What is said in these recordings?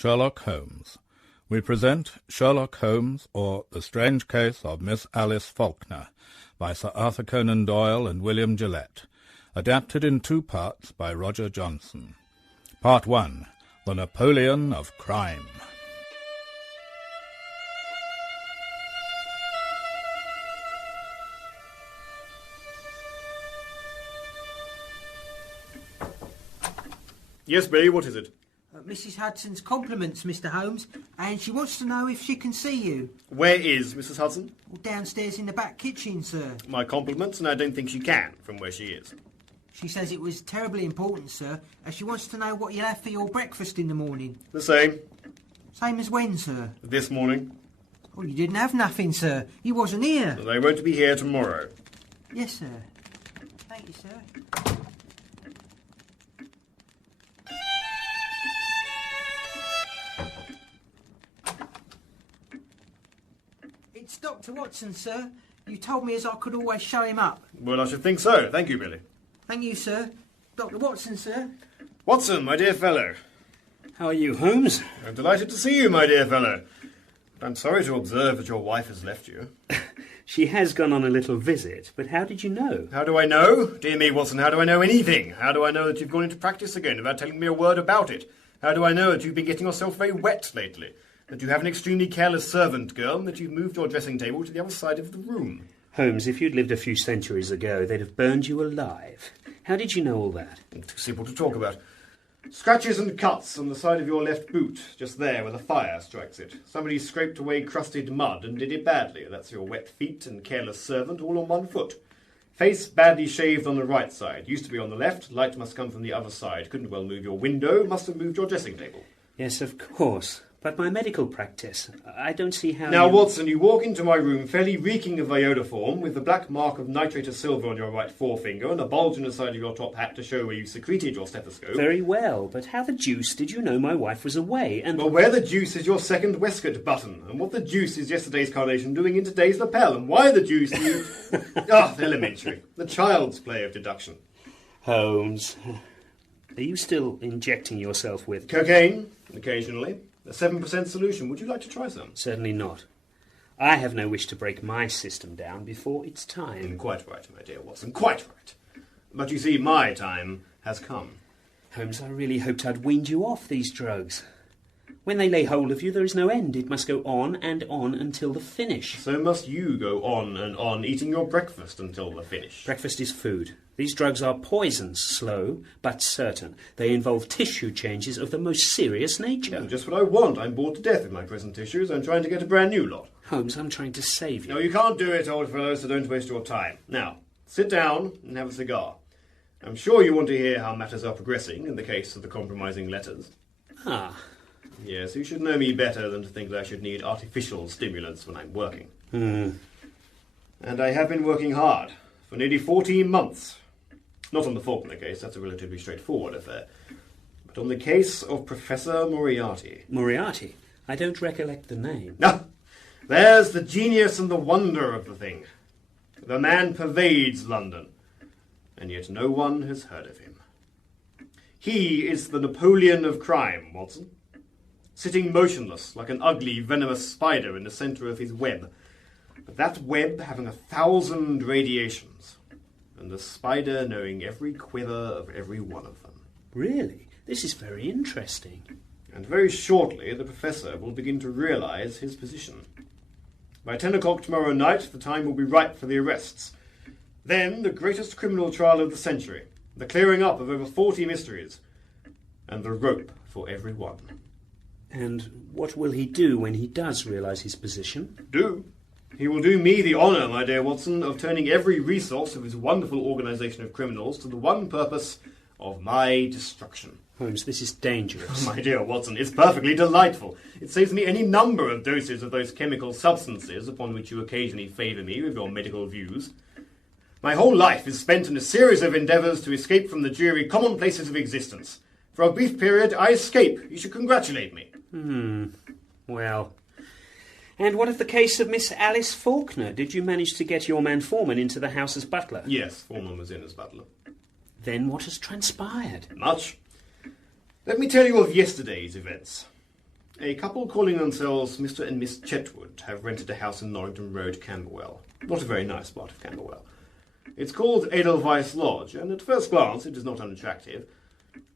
Sherlock Holmes. We present Sherlock Holmes, or The Strange Case of Miss Alice Faulkner, by Sir Arthur Conan Doyle and William Gillette, adapted in 2 parts by Roger Johnson. Part 1, The Napoleon of Crime. Yes, Billy, what is it? Mrs. Hudson's compliments, Mr. Holmes, and she wants to know if she can see you. Where is Mrs. Hudson? Well, downstairs in the back kitchen, sir. My compliments, and I don't think she can, from where she is. She says it was terribly important, sir, as she wants to know what you'll have for your breakfast in the morning. The same. Same as when, sir? This morning. Well, you didn't have nothing, sir. You wasn't here. They won't be here tomorrow. Yes, sir. Thank you, sir. It's Dr. Watson, sir. You told me as I could always show him up. Well, I should think so. Thank you, Billy. Thank you, sir. Dr. Watson, sir. Watson, my dear fellow. How are you, Holmes? I'm delighted to see you, my dear fellow. But I'm sorry to observe that your wife has left you. She has gone on a little visit, but how did you know? How do I know? Dear me, Watson, how do I know anything? How do I know that you've gone into practice again without telling me a word about it? How do I know that you've been getting yourself very wet lately? That you have an extremely careless servant girl, and that you've moved your dressing table to the other side of the room? Holmes, if you'd lived a few centuries ago, they'd have burned you alive. How did you know all that? Too simple to talk about. Scratches and cuts on the side of your left boot, just there where the fire strikes it. Somebody scraped away crusted mud and did it badly. That's your wet feet and careless servant all on one foot. Face badly shaved on the right side. Used to be on the left. Light must come from the other side. Couldn't well move your window. Must have moved your dressing table. Yes, of course. But my medical practice, I don't see how. Now, Watson, you walk into my room fairly reeking of iodoform, with the black mark of nitrate of silver on your right forefinger and a bulge in the side of your top hat to show where you secreted your stethoscope. Very well, but how the deuce did you know my wife was away, and... Well, where the deuce is your second waistcoat button? And what the deuce is yesterday's carnation doing in today's lapel? And why the deuce do you... elementary. The child's play of deduction. Holmes, are you still injecting yourself with... Cocaine, occasionally. A 7% solution. Would you like to try some? Certainly not. I have no wish to break my system down before it's time. Quite right, my dear Watson, quite right. But you see, my time has come. Holmes, I really hoped I'd weaned you off these drugs. When they lay hold of you, there is no end. It must go on and on until the finish. So must you go on and on, eating your breakfast until the finish. Breakfast is food. These drugs are poisons, slow but certain. They involve tissue changes of the most serious nature. Just what I want. I'm bored to death with my present tissues. I'm trying to get a brand new lot. Holmes, I'm trying to save you. No, you can't do it, old fellow, so don't waste your time. Now, sit down and have a cigar. I'm sure you want to hear how matters are progressing in the case of the compromising letters. Ah. Yes, you should know me better than to think that I should need artificial stimulants when I'm working. And I have been working hard for nearly 14 months. Not on the Faulkner case, that's a relatively straightforward affair. But on the case of Professor Moriarty. Moriarty? I don't recollect the name. Ah, there's the genius and the wonder of the thing. The man pervades London, and yet no one has heard of him. He is the Napoleon of crime, Watson. Sitting motionless like an ugly, venomous spider in the centre of his web. But that web having 1,000 radiations, and the spider knowing every quiver of every one of them. Really? This is very interesting. And very shortly the Professor will begin to realise his position. By 10 o'clock tomorrow night, the time will be ripe for the arrests. Then the greatest criminal trial of the century, the clearing up of over 40 mysteries, and the rope for every one. And what will he do when he does realise his position? Do? He will do me the honour, my dear Watson, of turning every resource of his wonderful organisation of criminals to the one purpose of my destruction. Holmes, this is dangerous. My dear Watson, it's perfectly delightful. It saves me any number of doses of those chemical substances upon which you occasionally favour me with your medical views. My whole life is spent in a series of endeavours to escape from the dreary commonplaces of existence. For a brief period, I escape. You should congratulate me. Well... And what of the case of Miss Alice Faulkner? Did you manage to get your man Foreman into the house as butler? Yes, Foreman was in as butler. Then what has transpired? Much. Let me tell you of yesterday's events. A couple calling themselves Mr. and Miss Chetwood have rented a house in Norrington Road, Camberwell. Not a very nice part of Camberwell. It's called Edelweiss Lodge, and at first glance it is not unattractive,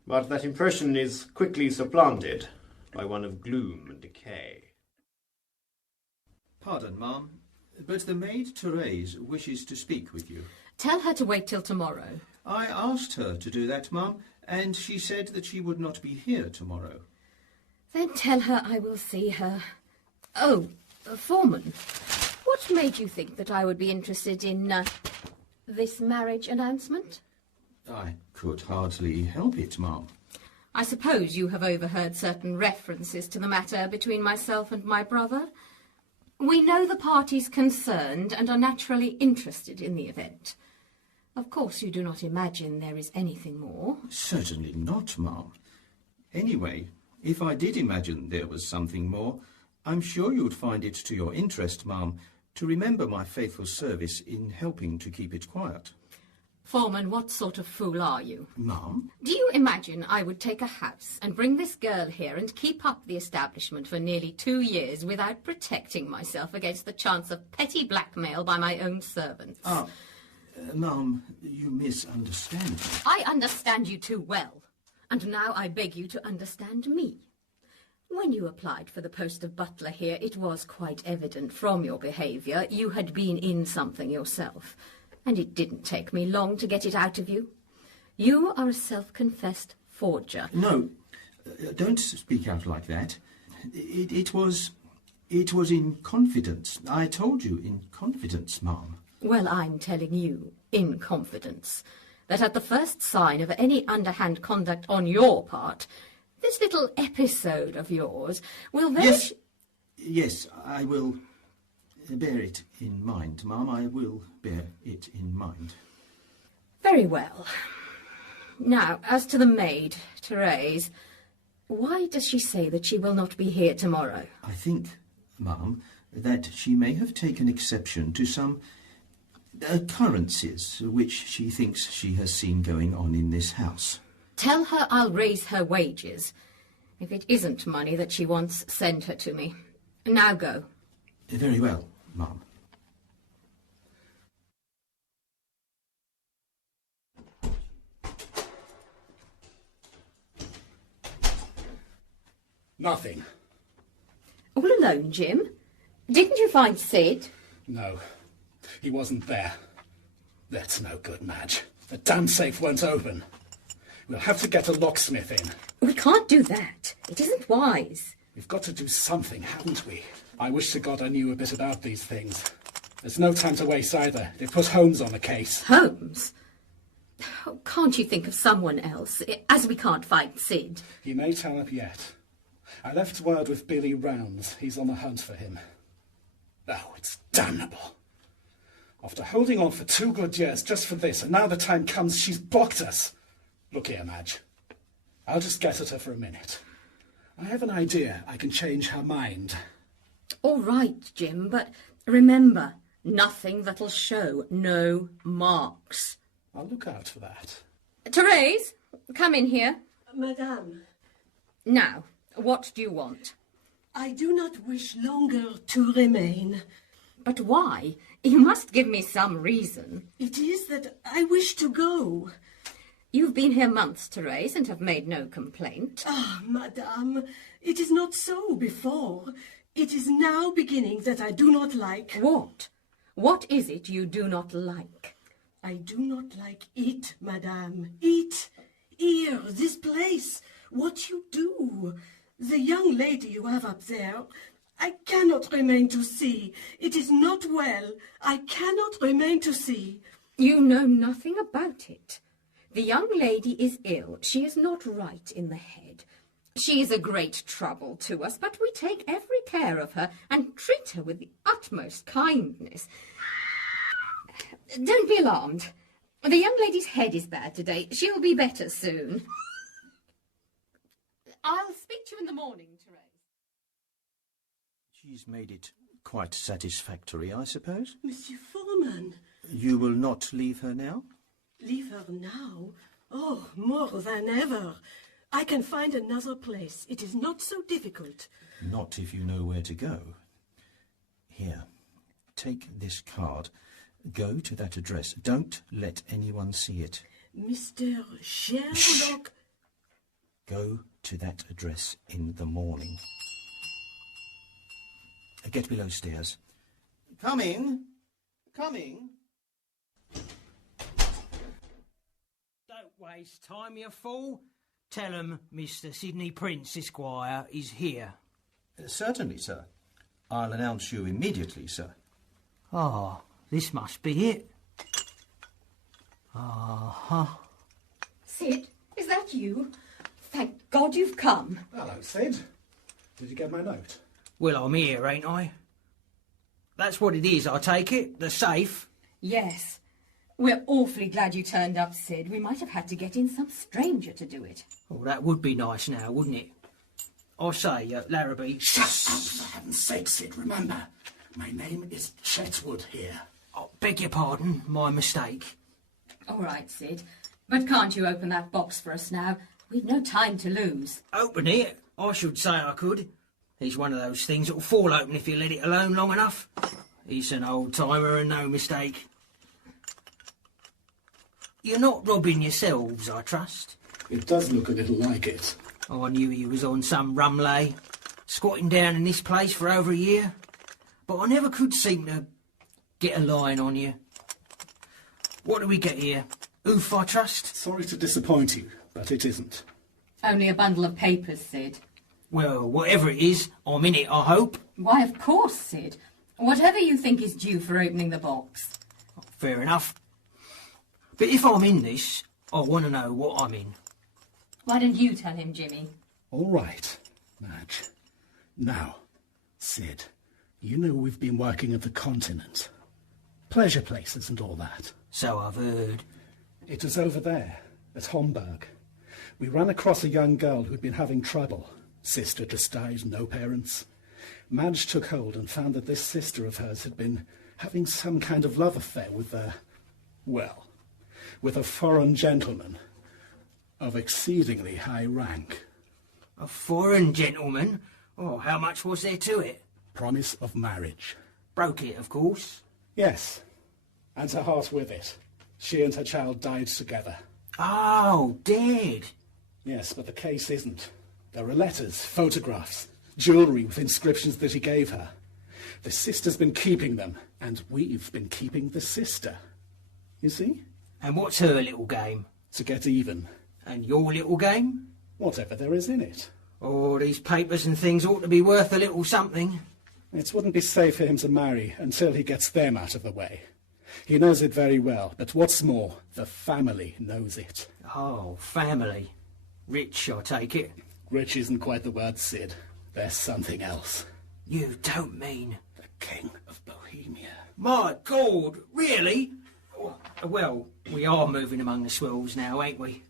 but that impression is quickly supplanted by one of gloom and decay. Pardon, ma'am, but the maid Therese wishes to speak with you. Tell her to wait till tomorrow. I asked her to do that, ma'am, and she said that she would not be here tomorrow. Then tell her I will see her. Oh, Foreman, what made you think that I would be interested in this marriage announcement? I could hardly help it, ma'am. I suppose you have overheard certain references to the matter between myself and my brother. We know the parties concerned and are naturally interested in the event. Of course you do not imagine there is anything more. Certainly not, ma'am. Anyway, if I did imagine there was something more, I'm sure you'd find it to your interest, ma'am, to remember my faithful service in helping to keep it quiet. Foreman, what sort of fool are you? Ma'am? Do you imagine I would take a house and bring this girl here and keep up the establishment for nearly 2 years without protecting myself against the chance of petty blackmail by my own servants? Ma'am, you misunderstand me. I understand you too well, and now I beg you to understand me. When you applied for the post of butler here, it was quite evident from your behaviour you had been in something yourself, and it didn't take me long to get it out of you. You are a self-confessed forger. No, don't speak out like that. It was in confidence. I told you in confidence, ma'am. Well, I'm telling you, in confidence, that at the first sign of any underhand conduct on your part, this little episode of yours will very... Yes, I will bear it in mind, ma'am. I will bear it in mind. Very well. Now, as to the maid, Therese, why does she say that she will not be here tomorrow? I think, ma'am, that she may have taken exception to some occurrences which she thinks she has seen going on in this house. Tell her I'll raise her wages. If it isn't money that she wants, send her to me. Now go. Very well, ma'am. Nothing. All alone, Jim? Didn't you find Sid? No, he wasn't there. That's no good, Madge. The damn safe won't open. We'll have to get a locksmith in. We can't do that. It isn't wise. We've got to do something, haven't we? I wish to God I knew a bit about these things. There's no time to waste either. They've put Holmes on the case. Holmes? Oh, can't you think of someone else, as we can't find Sid? He may turn up yet. I left word with Billy Rounds. He's on the hunt for him. Oh, it's damnable. After holding on for 2 good years just for this, and now the time comes she's balked us. Look here, Madge. I'll just get at her for a minute. I have an idea I can change her mind. All right, Jim, but remember, nothing that'll show no marks. I'll look out for that. Therese, come in here. Madame, Now, what do you want? I do not wish longer to remain. But why? You must give me some reason. It is that I wish to go. You've been here months, Therese, and have made no complaint. Ah, Madame, it is not so before. It is now beginning that I do not like. What? What is it you do not like? I do not like it, Madame. It. Here, this place. What you do. The young lady you have up there. I cannot remain to see. It is not well. I cannot remain to see. You know nothing about it. The young lady is ill. She is not right in the head. She is a great trouble to us, but we take every care of her and treat her with the utmost kindness. Don't be alarmed. The young lady's head is bad today. She'll be better soon. I'll speak to you in the morning, Therese. She's made it quite satisfactory, I suppose. Monsieur Foreman, You will not leave her now? leave her now? Oh, more than ever. I can find another place. It is not so difficult. Not if you know where to go. Here, take this card. Go to that address. Don't let anyone see it. Mr. Sherlock... Shh. Go to that address in the morning. Get below stairs. Coming. Coming. Don't waste time, you fool. Tell him Mr. Sidney Prince, Esquire, is here. Certainly, sir. I'll announce you immediately, sir. Ah, this must be it. Sid, is that you? Thank God you've come. Hello, Sid. Did you get my note? Well, I'm here, ain't I? That's what it is, I take it? The safe? Yes. We're awfully glad you turned up, Sid. We might have had to get in some stranger to do it. Oh, that would be nice now, wouldn't it? I say, Larrabee... Shut up, for heaven's sake, Sid. Remember, my name is Chetwood here. Oh, beg your pardon, my mistake. All right, Sid. But can't you open that box for us now? We've no time to lose. Open it? I should say I could. It's one of those things that'll fall open if you let it alone long enough. He's an old-timer and no mistake. You're not robbing yourselves, I trust? It does look a little like it. I knew he was on some rum lay, squatting down in this place for over a year. But I never could seem to get a line on you. What do we get here? Oof, I trust? Sorry to disappoint you, but it isn't. Only a bundle of papers, Sid. Well, whatever it is, I'm in it, I hope. Why, of course, Sid. Whatever you think is due for opening the box. Fair enough. But if I'm in this, I want to know what I'm in. Why don't you tell him, Jimmy? All right, Madge. Now, Sid, you know we've been working at the continent. Pleasure places and all that. So I've heard. It was over there, at Homburg. We ran across a young girl who'd been having trouble. Sister just died, no parents. Madge took hold and found that this sister of hers had been having some kind of love affair with with a foreign gentleman of exceedingly high rank. A foreign gentleman? Oh, how much was there to it? Promise of marriage. Broke it, of course. Yes, and her heart with it. She and her child died together. Oh, dead. Yes, but the case isn't. There are letters, photographs, jewellery with inscriptions that he gave her. The sister's been keeping them, and we've been keeping the sister. You see? And what's her little game? To get even. And your little game? Whatever there is in it. Oh, these papers and things ought to be worth a little something. It wouldn't be safe for him to marry until he gets them out of the way. He knows it very well, but what's more, the family knows it. Oh, family. Rich, I take it. Rich isn't quite the word, Sid. There's something else. You don't mean... The King of Bohemia. My God, really? Well, we are moving among the swells now, ain't we?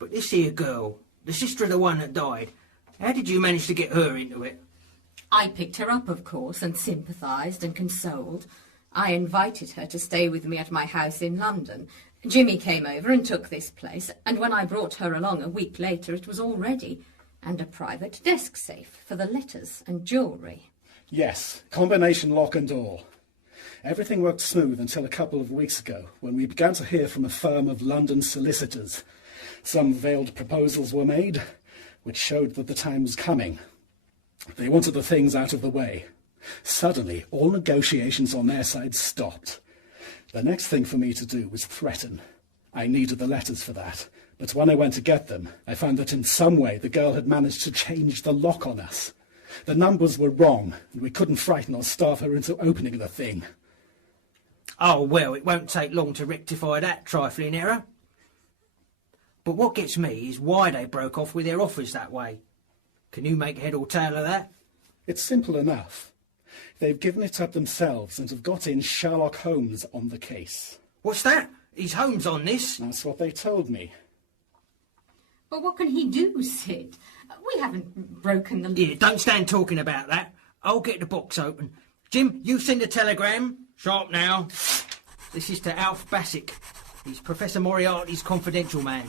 But this here girl, the sister of the one that died, how did you manage to get her into it? I picked her up, of course, and sympathised and consoled. I invited her to stay with me at my house in London. Jimmy came over and took this place, and when I brought her along a week later, it was all ready, and a private desk safe for the letters and jewellery. Yes, combination lock and all. Everything worked smooth until a couple of weeks ago, when we began to hear from a firm of London solicitors. Some veiled proposals were made, which showed that the time was coming. They wanted the things out of the way. Suddenly, all negotiations on their side stopped. The next thing for me to do was threaten. I needed the letters for that, but when I went to get them, I found that in some way the girl had managed to change the lock on us. The numbers were wrong, and we couldn't frighten or starve her into opening the thing. Oh, well, it won't take long to rectify that trifling error. But what gets me is why they broke off with their offers that way. Can you make head or tail of that? It's simple enough. They've given it up themselves and have got in Sherlock Holmes on the case. What's that? Is Holmes on this? That's what they told me. But what can he do, Sid? We haven't broken the... Yeah, don't stand talking about that. I'll get the box open. Jim, you send a telegram. Sharp now. This is to Alf Bassick. He's Professor Moriarty's confidential man.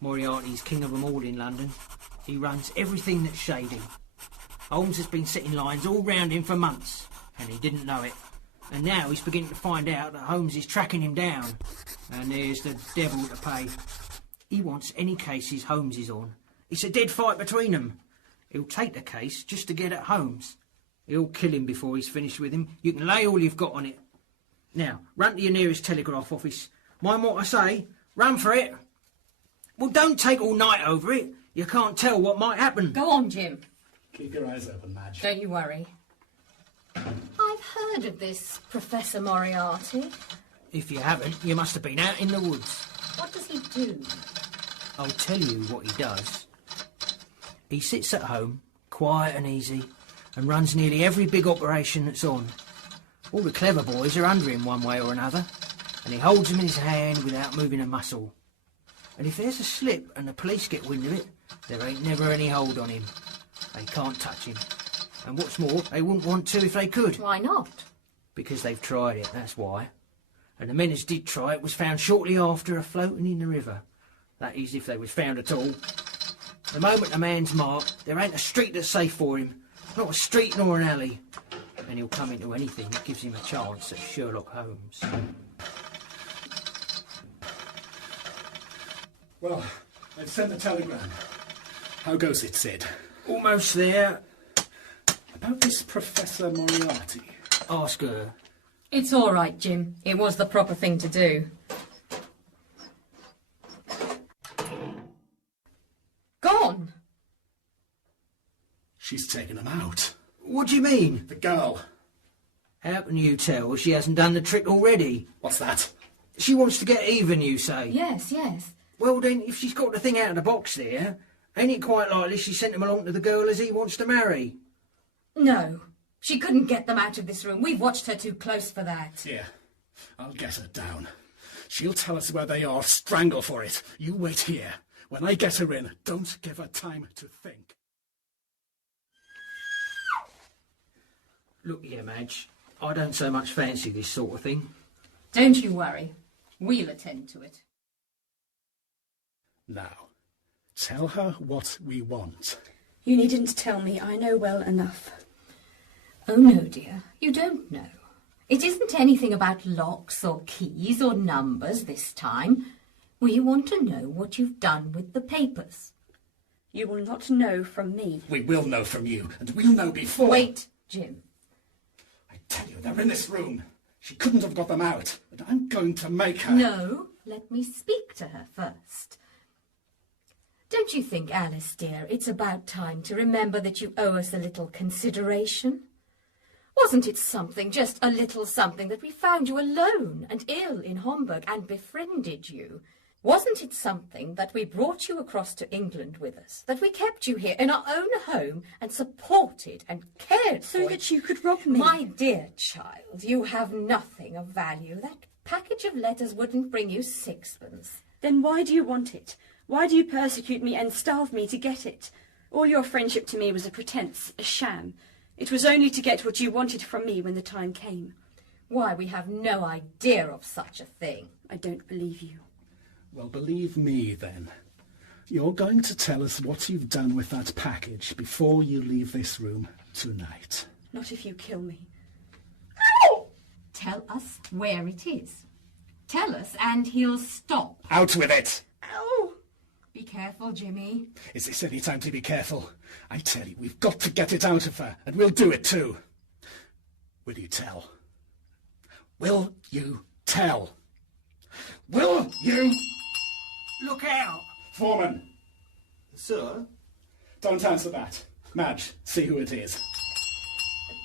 Moriarty's king of them all in London. He runs everything that's shady. Holmes has been setting lines all round him for months, and he didn't know it. And now he's beginning to find out that Holmes is tracking him down. And there's the devil to pay. He wants any cases Holmes is on. It's a dead fight between them. He'll take the case just to get at Holmes. He'll kill him before he's finished with him. You can lay all you've got on it. Now, run to your nearest telegraph office. Mind what I say? Run for it. Well, don't take all night over it. You can't tell what might happen. Go on, Jim. Keep your eyes open, Madge. Don't you worry. I've heard of this Professor Moriarty. If you haven't, you must have been out in the woods. What does he do? I'll tell you what he does. He sits at home, quiet and easy, and runs nearly every big operation that's on. All the clever boys are under him one way or another, and he holds them in his hand without moving a muscle. And if there's a slip and the police get wind of it, there ain't never any hold on him. They can't touch him. And what's more, they wouldn't want to if they could. Why not? Because they've tried it, that's why. And the men as did try it was found shortly after a-floating in the river. That is, if they was found at all. The moment a man's marked, there ain't a street that's safe for him. Not a street nor an alley. And he'll come into anything that gives him a chance at Sherlock Holmes. Well, I've sent the telegram. How goes it, Sid? Almost there. About this Professor Moriarty. Ask her. It's all right, Jim. It was the proper thing to do. Gone. She's taken him out. What do you mean? The girl. How can you tell she hasn't done the trick already? What's that? She wants to get even, you say? Yes, yes. Well then, if she's got the thing out of the box there, ain't it quite likely she sent him along to the girl as he wants to marry? No. She couldn't get them out of this room. We've watched her too close for that. Here, I'll get her down. She'll tell us where they are, strangle for it. You wait here. When I get her in, don't give her time to think. Look here, Madge. I don't so much fancy this sort of thing. Don't you worry. We'll attend to it. Now, tell her what we want. You needn't tell me. I know well enough. Oh, no, dear. You don't know. It isn't anything about locks or keys or numbers this time. We want to know what you've done with the papers. You will not know from me. We will know from you, and we'll know before... Wait, Jim. I tell you, they're in this room. She couldn't have got them out, but I'm going to make her... No, let me speak to her first. Don't you think, Alice, dear, it's about time to remember that you owe us a little consideration? Wasn't it something, just a little something, that we found you alone and ill in Homburg and befriended you? Wasn't it something that we brought you across to England with us, that we kept you here in our own home and supported and cared for? So that you could rob me? My dear child, you have nothing of value. That package of letters wouldn't bring you sixpence. Then why do you want it? Why do you persecute me and starve me to get it? All your friendship to me was a pretence, a sham. It was only to get what you wanted from me when the time came. Why, we have no idea of such a thing. I don't believe you. Well, believe me, then. You're going to tell us what you've done with that package before you leave this room tonight. Not if you kill me. Tell us where it is. Tell us and he'll stop. Out with it! Ow! Be careful, Jimmy. Is this any time to be careful? I tell you, we've got to get it out of her, and we'll do it too. Will you tell? Will you tell? Will you... Look out! Foreman! Sir? Don't answer that. Madge, see who it is.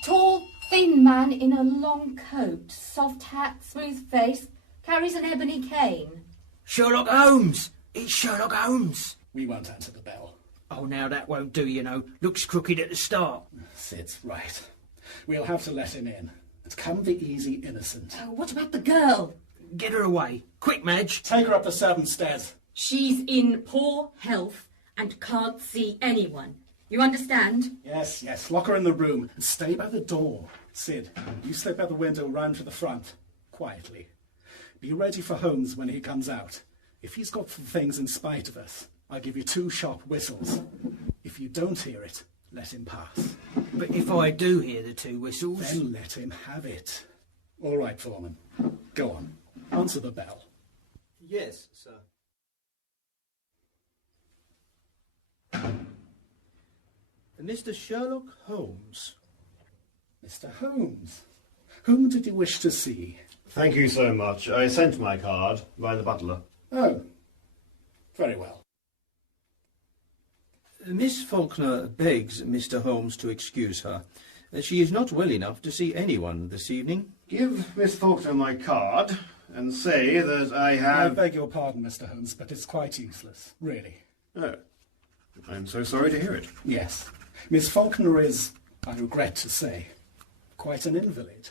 Tall, thin man in a long coat, soft hat, smooth face, carries an ebony cane. Sherlock Holmes! It's Sherlock Holmes! We won't answer the bell. Oh, now that won't do, you know. Looks crooked at the start. Sid's right. We'll have to let him in. And come the easy innocent. Oh, what about the girl? Get her away. Quick, Madge. Take her up the servants' stairs. She's in poor health and can't see anyone. You understand? Yes, yes. Lock her in the room and stay by the door. Sid, you slip out the window round to the front. Quietly. Be ready for Holmes when he comes out. If he's got the things in spite of us, I give you 2 sharp whistles. If you don't hear it, let him pass. But if I do hear the 2 whistles... Then let him have it. All right, Foreman. Go on. Answer the bell. Yes, sir. Mr. Sherlock Holmes. Mr. Holmes, whom did you wish to see? Thank you so much. I sent my card by the butler. Oh, very well. Miss Faulkner begs Mr. Holmes to excuse her. She is not well enough to see anyone this evening. Give Miss Faulkner my card and say that I have... I beg your pardon, Mr. Holmes, but it's quite useless, really. Oh, I'm so sorry to hear it. Yes. Miss Faulkner is, I regret to say, quite an invalid.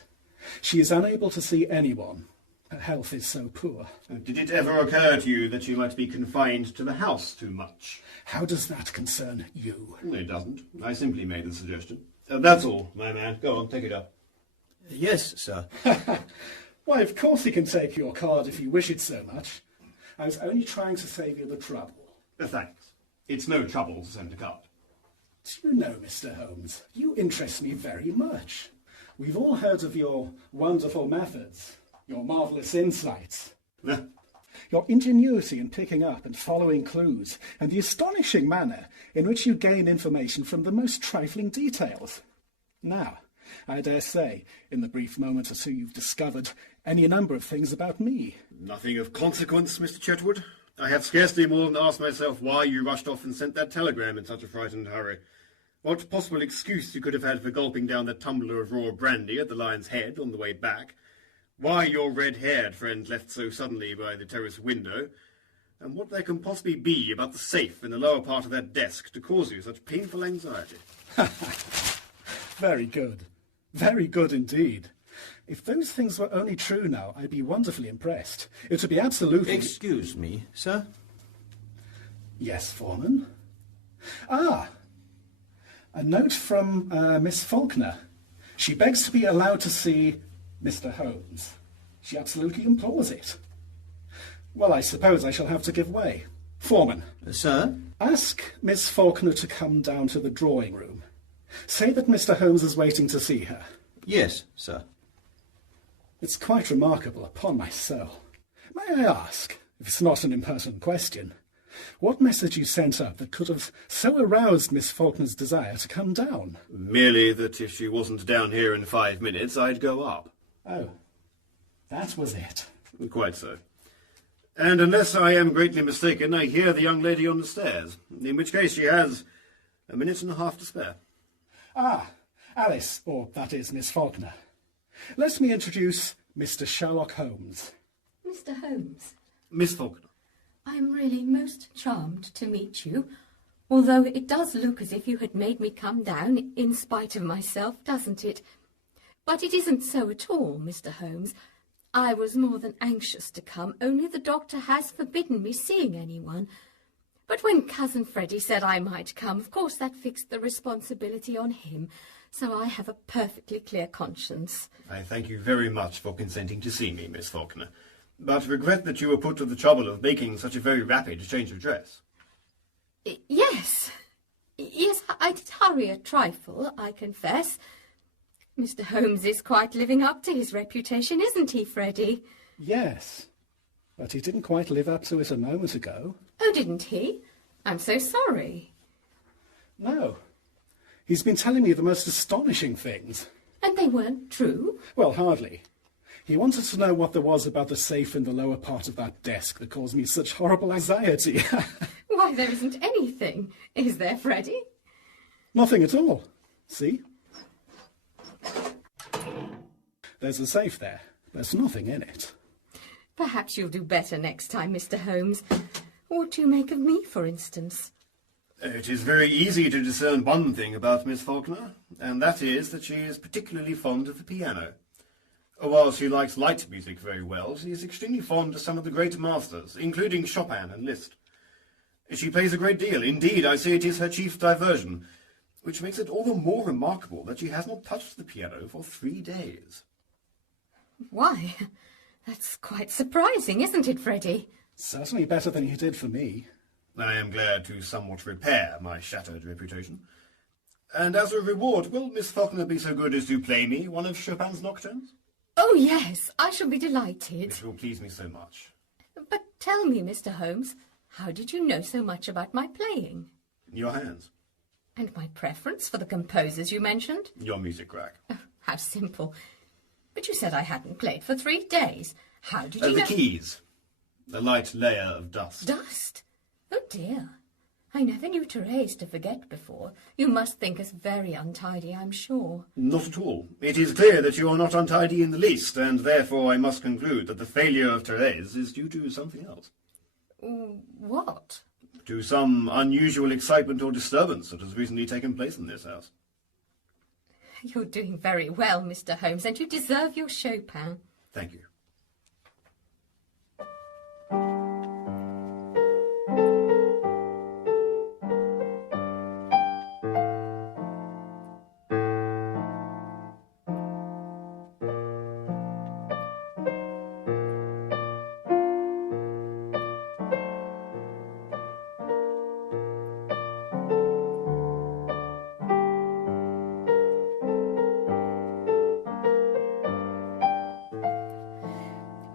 She is unable to see anyone. Her health is so poor. Did it ever occur to you that she might be confined to the house too much? How does that concern you? It doesn't. I simply made the suggestion. That's all, my man. Go on, take it up. Yes, sir. Why, of course he can take your card if you wish it so much. I was only trying to save you the trouble. Thanks. It's no trouble to send a card. Do you know, Mr. Holmes, you interest me very much. We've all heard of your wonderful methods, your marvellous insights, your ingenuity in picking up and following clues, and the astonishing manner in which you gain information from the most trifling details. Now, I dare say, in the brief moment or two you've discovered any number of things about me. Nothing of consequence, Mr. Chetwood. I have scarcely more than asked myself why you rushed off and sent that telegram in such a frightened hurry. What possible excuse you could have had for gulping down that tumbler of raw brandy at the Lion's Head on the way back, why your red-haired friend left so suddenly by the terrace window, and what there can possibly be about the safe in the lower part of that desk to cause you such painful anxiety. Very good. Very good indeed. If those things were only true now, I'd be wonderfully impressed. It would be absolutely... Excuse me, sir? Yes, Foreman? Ah! A note from Miss Faulkner. She begs to be allowed to see Mr. Holmes. She absolutely implores it. Well, I suppose I shall have to give way. Foreman. Sir? Ask Miss Faulkner to come down to the drawing room. Say that Mr. Holmes is waiting to see her. Yes, sir. It's quite remarkable, upon my soul. May I ask, if it's not an impertinent question, what message you sent up that could have so aroused Miss Faulkner's desire to come down? Merely that if she wasn't down here in 5 minutes, I'd go up. Oh, that was it. Quite so. And unless I am greatly mistaken, I hear the young lady on the stairs, in which case she has a minute and a half to spare. Ah, Alice, or that is Miss Faulkner. Let me introduce Mr. Sherlock Holmes. Mr. Holmes, Miss Faulkner. I'm really most charmed to meet you, although it does look as if you had made me come down in spite of myself, doesn't it? But it isn't so at all, Mr. Holmes. I was more than anxious to come, only the doctor has forbidden me seeing anyone. But when Cousin Freddie said I might come, of course that fixed the responsibility on him, so I have a perfectly clear conscience. I thank you very much for consenting to see me, Miss Faulkner, but regret that you were put to the trouble of making such a very rapid change of dress. Yes, I did hurry a trifle, I confess. Mr. Holmes is quite living up to his reputation, isn't he, Freddie? Yes, but he didn't quite live up to it a moment ago. Oh, didn't he? I'm so sorry. No. He's been telling me the most astonishing things. And they weren't true? Well, hardly. He wanted to know what there was about the safe in the lower part of that desk that caused me such horrible anxiety. Why, there isn't anything. Is there, Freddie? Nothing at all. See? There's a safe there. There's nothing in it. Perhaps you'll do better next time, Mr. Holmes. What do you make of me, for instance? It is very easy to discern one thing about Miss Faulkner, and that is that she is particularly fond of the piano. While she likes light music very well, she is extremely fond of some of the great masters, including Chopin and Liszt. She plays a great deal. Indeed, I say it is her chief diversion, which makes it all the more remarkable that she has not touched the piano for 3 days. Why, that's quite surprising, isn't it, Freddie? Certainly better than you did for me. I am glad to somewhat repair my shattered reputation. And as a reward, will Miss Faulkner be so good as to play me one of Chopin's nocturnes? Oh, yes, I shall be delighted. It will please me so much. But tell me, Mr. Holmes, how did you know so much about my playing? Your hands. And my preference for the composers you mentioned? Your music rack. Oh, how simple. But you said I hadn't played for 3 days. How did you know? The keys. The light layer of dust. Dust? Oh, dear. I never knew Therese to forget before. You must think us very untidy, I'm sure. Not at all. It is clear that you are not untidy in the least, and therefore I must conclude that the failure of Therese is due to something else. What? To some unusual excitement or disturbance that has recently taken place in this house. You're doing very well, Mr. Holmes, and you deserve your Chopin. Thank you.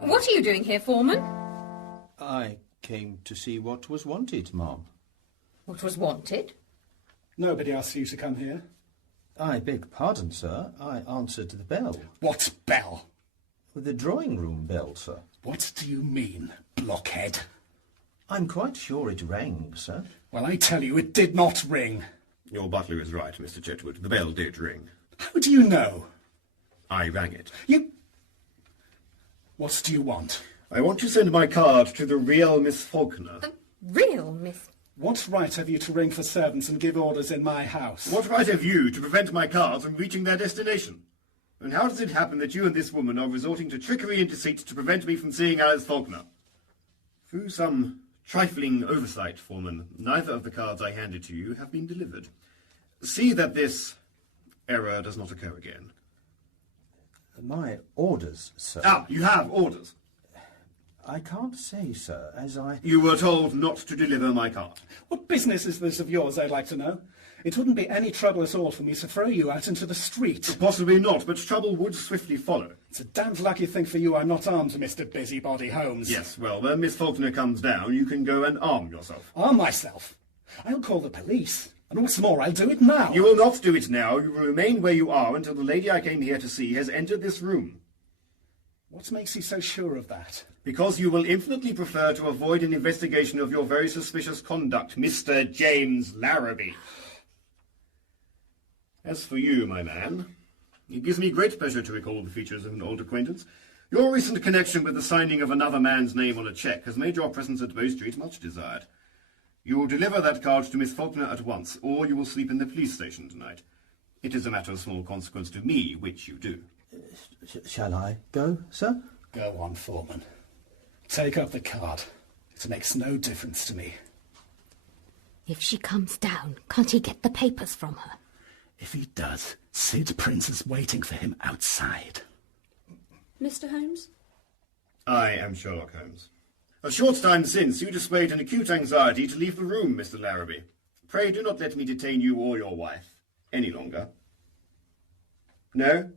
What are you doing here, Foreman? I came to see what was wanted, Ma'am. What was wanted? Nobody asked you to come here. I beg pardon, sir. I answered the bell. What bell? The drawing room bell, sir. What do you mean, blockhead? I'm quite sure it rang, sir. Well, I tell you, it did not ring. Your butler is right, Mr. Chetwood. The bell did ring. How do you know? I rang it. You... What do you want? I want to send my card to the real Miss Faulkner. The real Miss... What right have you to ring for servants and give orders in my house? What right have you to prevent my cards from reaching their destination? And how does it happen that you and this woman are resorting to trickery and deceit to prevent me from seeing Alice Faulkner? Through some trifling oversight, Foreman, neither of the cards I handed to you have been delivered. See that this error does not occur again. My orders, sir. Ah, you have orders. I can't say, sir, as I... You were told not to deliver my card. What business is this of yours, I'd like to know? It wouldn't be any trouble at all for me to throw you out into the street. Possibly not, but trouble would swiftly follow. It's a damned lucky thing for you I'm not armed, Mr. Busybody Holmes. Yes, well, when Miss Faulkner comes down, you can go and arm yourself. Arm myself? I'll call the police. And what's more, I'll do it now. You will not do it now. You will remain where you are until the lady I came here to see has entered this room. What makes you so sure of that? Because you will infinitely prefer to avoid an investigation of your very suspicious conduct, Mr. James Larrabee. As for you, my man, it gives me great pleasure to recall the features of an old acquaintance. Your recent connection with the signing of another man's name on a cheque has made your presence at Bow Street much desired. You will deliver that card to Miss Faulkner at once, or you will sleep in the police station tonight. It is a matter of small consequence to me which you do. Shall I go, sir? Go on, Foreman. Take up the card. It makes no difference to me. If she comes down, can't he get the papers from her? If he does, Sid Prince is waiting for him outside. Mr. Holmes? I am Sherlock Holmes. A short time since you displayed an acute anxiety to leave the room, Mr. Larrabee. Pray do not let me detain you or your wife any longer. No?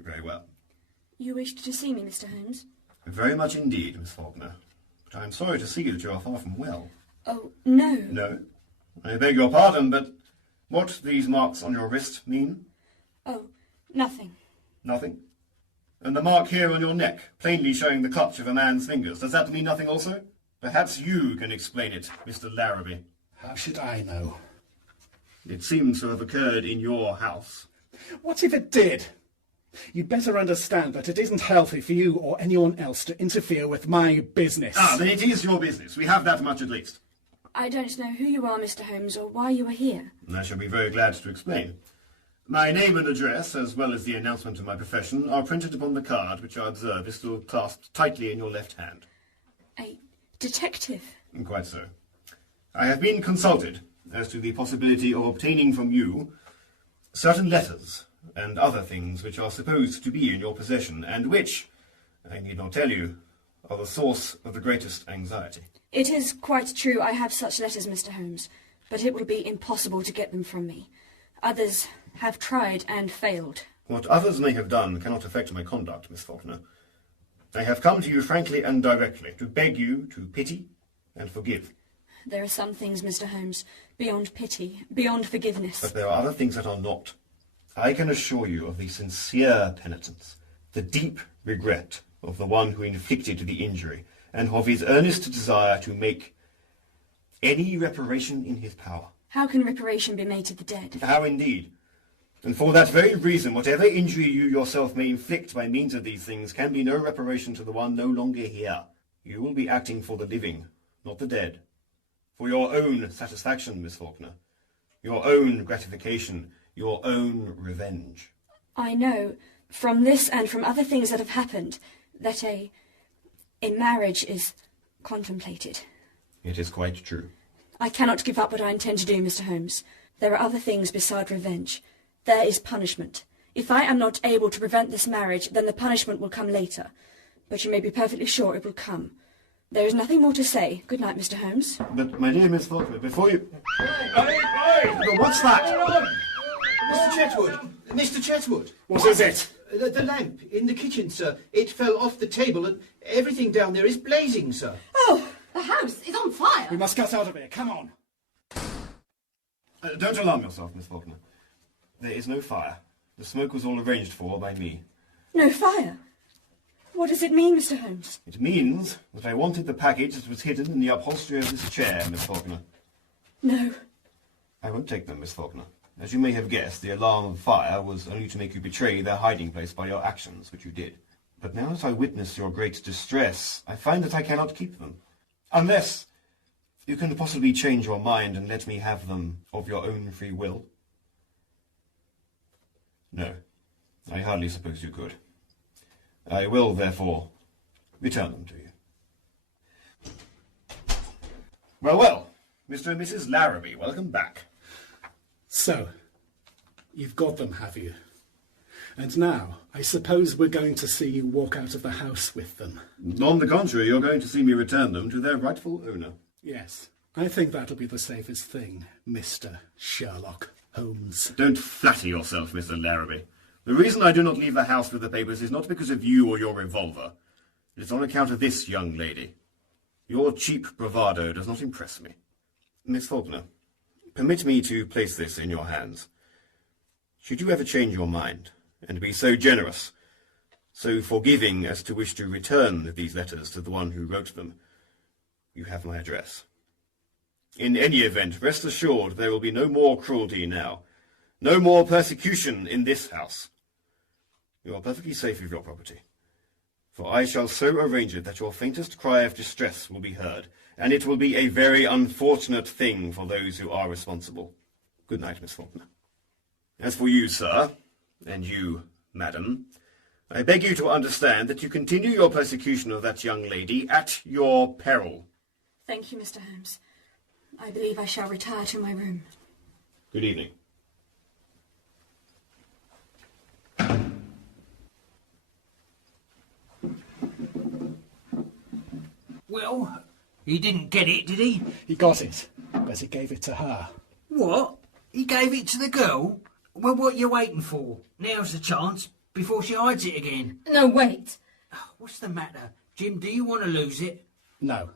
Very well. You wished to see me, Mr. Holmes? Very much indeed, Miss Faulkner. But I am sorry to see that you are far from well. Oh, no. No? I beg your pardon, but what these marks on your wrist mean? Oh, nothing. Nothing? And the mark here on your neck, plainly showing the clutch of a man's fingers, does that mean nothing also? Perhaps you can explain it, Mr. Larrabee. How should I know? It seems to have occurred in your house. What if it did? You'd better understand that it isn't healthy for you or anyone else to interfere with my business. Ah, then it is your business. We have that much at least. I don't know who you are, Mr. Holmes, or why you are here. I shall be very glad to explain. My name and address, as well as the announcement of my profession, are printed upon the card, which I observe is still clasped tightly in your left hand. A detective? Quite so. I have been consulted as to the possibility of obtaining from you certain letters and other things which are supposed to be in your possession, and which, I need not tell you, are the source of the greatest anxiety. It is quite true I have such letters, Mr. Holmes, but it will be impossible to get them from me. Others have tried and failed. What others may have done cannot affect my conduct, Miss Faulkner. I have come to you frankly and directly to beg you to pity and forgive. There are some things, Mr. Holmes, beyond pity, beyond forgiveness. But there are other things that are not. I can assure you of the sincere penitence, the deep regret of the one who inflicted the injury, and of his earnest desire to make any reparation in his power. How can reparation be made to the dead? How indeed? And for that very reason, whatever injury you yourself may inflict by means of these things can be no reparation to the one no longer here. You will be acting for the living, not the dead. For your own satisfaction, Miss Faulkner. Your own gratification, your own revenge. I know, from this and from other things that have happened, that a marriage is contemplated. It is quite true. I cannot give up what I intend to do, Mr. Holmes. There are other things beside revenge. There is punishment. If I am not able to prevent this marriage, then the punishment will come later. But you may be perfectly sure it will come. There is nothing more to say. Good night, Mr. Holmes. But, my dear Miss Faulkner, before you... Hey! What's that? Mr. Chetwood! Mr. Chetwood! What is it? The lamp in the kitchen, sir. It fell off the table and everything down there is blazing, sir. Oh, the house is on fire. We must get out of here. Come on. Don't alarm yourself, Miss Faulkner. There is no fire. The smoke was all arranged for by me. No fire? What does it mean, Mr. Holmes? It means that I wanted the package that was hidden in the upholstery of this chair, Miss Faulkner. No. I won't take them, Miss Faulkner. As you may have guessed, the alarm of fire was only to make you betray their hiding place by your actions, which you did. But now that I witness your great distress, I find that I cannot keep them. Unless you can possibly change your mind and let me have them of your own free will. No, I hardly suppose you could. I will, therefore, return them to you. Well, well, Mr. and Mrs. Larrabee, welcome back. So, you've got them, have you? And now, I suppose we're going to see you walk out of the house with them. On the contrary, you're going to see me return them to their rightful owner. Yes, I think that'll be the safest thing, Mr. Sherlock Holmes. Don't flatter yourself, Mr. Larrabee. The reason I do not leave the house with the papers is not because of you or your revolver. It is on account of this young lady. Your cheap bravado does not impress me. Miss Faulkner, permit me to place this in your hands. Should you ever change your mind, and be so generous, so forgiving as to wish to return these letters to the one who wrote them, you have my address. In any event, rest assured there will be no more cruelty now, no more persecution in this house. You are perfectly safe with your property, for I shall so arrange it that your faintest cry of distress will be heard, and it will be a very unfortunate thing for those who are responsible. Good night, Miss Faulkner. As for you, sir, and you, madam, I beg you to understand that you continue your persecution of that young lady at your peril. Thank you, Mr. Holmes. I believe I shall retire to my room. Good evening. Well, he didn't get it, did he? He got it, but he gave it to her. What? He gave it to the girl? Well, what are you waiting for? Now's the chance, before she hides it again. No, wait. What's the matter? Jim, do you want to lose it? No,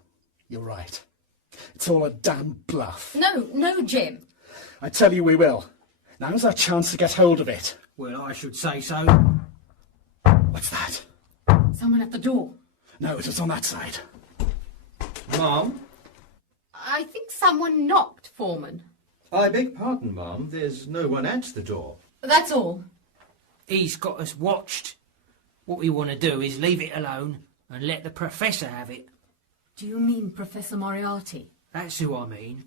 you're right. It's all a damn bluff. No, Jim. I tell you we will. Now's our chance to get hold of it. Well, I should say so. What's that? Someone at the door. No, it was on that side. Ma'am? I think someone knocked, Foreman. I beg pardon, ma'am. There's no one at the door. That's all. He's got us watched. What we want to do is leave it alone and let the Professor have it. Do you mean Professor Moriarty? That's who I mean.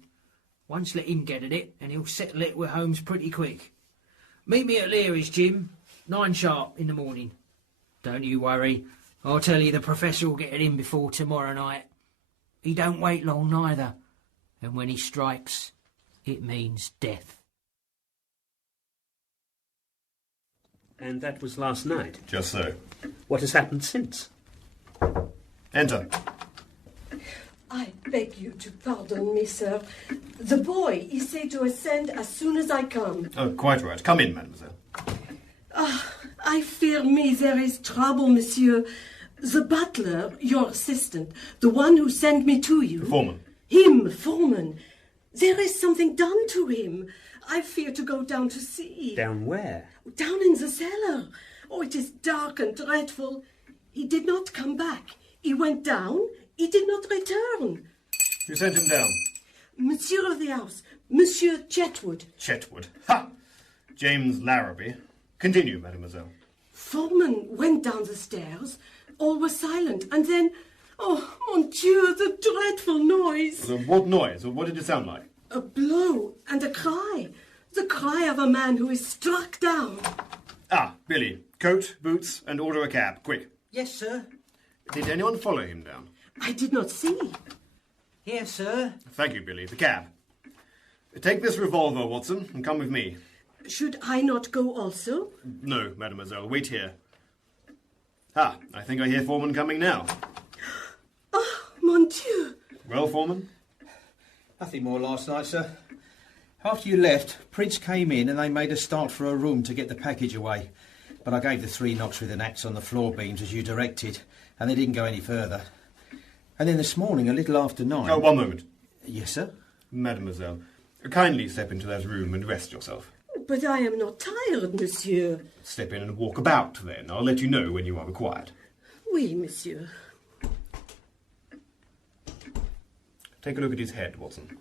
Once let him get at it, and he'll settle it with Holmes pretty quick. Meet me at Leary's, Jim. 9 sharp in the morning. Don't you worry. I'll tell you the Professor will get it in before tomorrow night. He don't wait long neither. And when he strikes, it means death. And that was last night. Just so. What has happened since? Enter. I beg you to pardon me, sir. The boy is said to ascend as soon as I come. Oh, quite right. Come in, mademoiselle. I fear me there is trouble, monsieur. The butler, your assistant, the one who sent me to you... Foreman. Him, Foreman. There is something done to him. I fear to go down to see. Down where? Down in the cellar. Oh, it is dark and dreadful. He did not come back. He went down. He did not return. You sent him down? Monsieur of the house, Monsieur Chetwood. Chetwood. Ha! James Larrabee. Continue, mademoiselle. Foreman went down the stairs. All was silent. And then, oh, mon Dieu, the dreadful noise. What noise? What did it sound like? A blow and a cry. The cry of a man who is struck down. Ah, Billy. Coat, boots, and order a cab. Quick. Yes, sir. Did anyone follow him down? I did not see. Here, sir. Thank you, Billy. The cab. Take this revolver, Watson, and come with me. Should I not go also? No, mademoiselle. Wait here. Ah, I think I hear Foreman coming now. Oh, mon Dieu. Well, Foreman? Nothing more last night, sir. After you left, Prince came in and they made us start for a room to get the package away. But I gave the 3 knocks with an axe on the floor beams as you directed, and they didn't go any further. And then this morning, a little after 9... Oh, one moment. Yes, sir? Mademoiselle, kindly step into that room and rest yourself. But I am not tired, monsieur. Step in and walk about, then. I'll let you know when you are required. Oui, monsieur. Take a look at his head, Watson.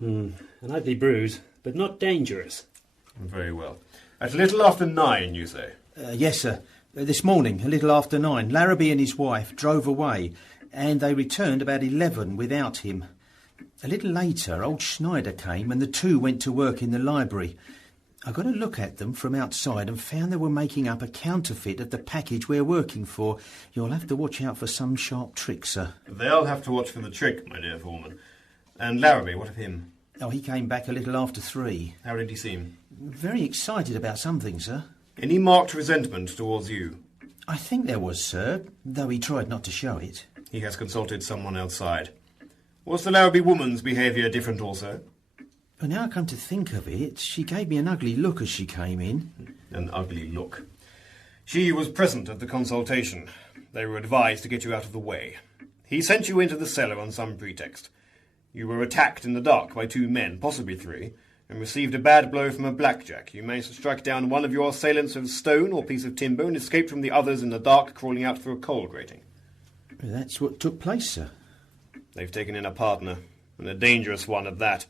An ugly bruise, but not dangerous. Very well. At a little after 9, you say? Yes, sir. This morning, a little after 9, Larrabee and his wife drove away, and they returned about 11 without him. A little later, old Schneider came, and the two went to work in the library. I got a look at them from outside and found they were making up a counterfeit of the package we're working for. You'll have to watch out for some sharp tricks, sir. They'll have to watch for the trick, my dear Foreman. And Larrabee, what of him? Oh, he came back a little after 3. How did he seem? Very excited about something, sir. Any marked resentment towards you? I think there was, sir, though he tried not to show it. He has consulted someone outside. Was the Larrabee woman's behaviour different also? But now I come to think of it, she gave me an ugly look as she came in. An ugly look. She was present at the consultation. They were advised to get you out of the way. He sent you into the cellar on some pretext. You were attacked in the dark by 2 men, possibly 3, and received a bad blow from a blackjack. You managed to strike down one of your assailants with a stone or piece of timber and escaped from the others in the dark, crawling out through a coal grating. That's what took place, sir. They've taken in a partner, and a dangerous one at that.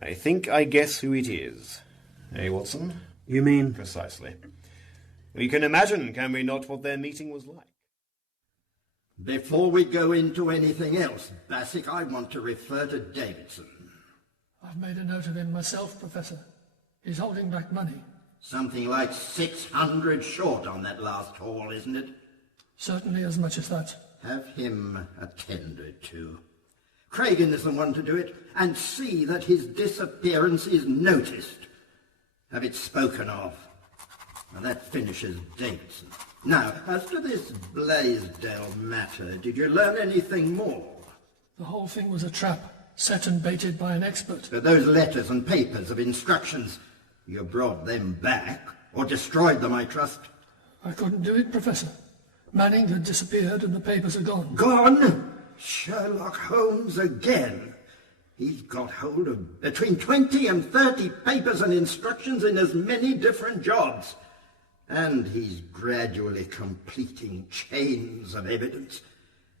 I think I guess who it is. Eh, Watson? You mean? Precisely. We can imagine, can we not, what their meeting was like? Before we go into anything else, Bassick, I want to refer to Davidson. I've made a note of him myself, Professor. He's holding back money. Something like 600 short on that last haul, isn't it? Certainly as much as that. Have him attended to. Cragen is the one to do it, and see that his disappearance is noticed. Have it spoken of. Now that finishes Davidson. Now, as to this Blaisdell matter, did you learn anything more? The whole thing was a trap, set and baited by an expert. But those letters and papers of instructions, you brought them back, or destroyed them, I trust? I couldn't do it, Professor. Manning had disappeared and the papers are gone. Gone? Sherlock Holmes again. He's got hold of between 20 and 30 papers and instructions in as many different jobs. And he's gradually completing chains of evidence.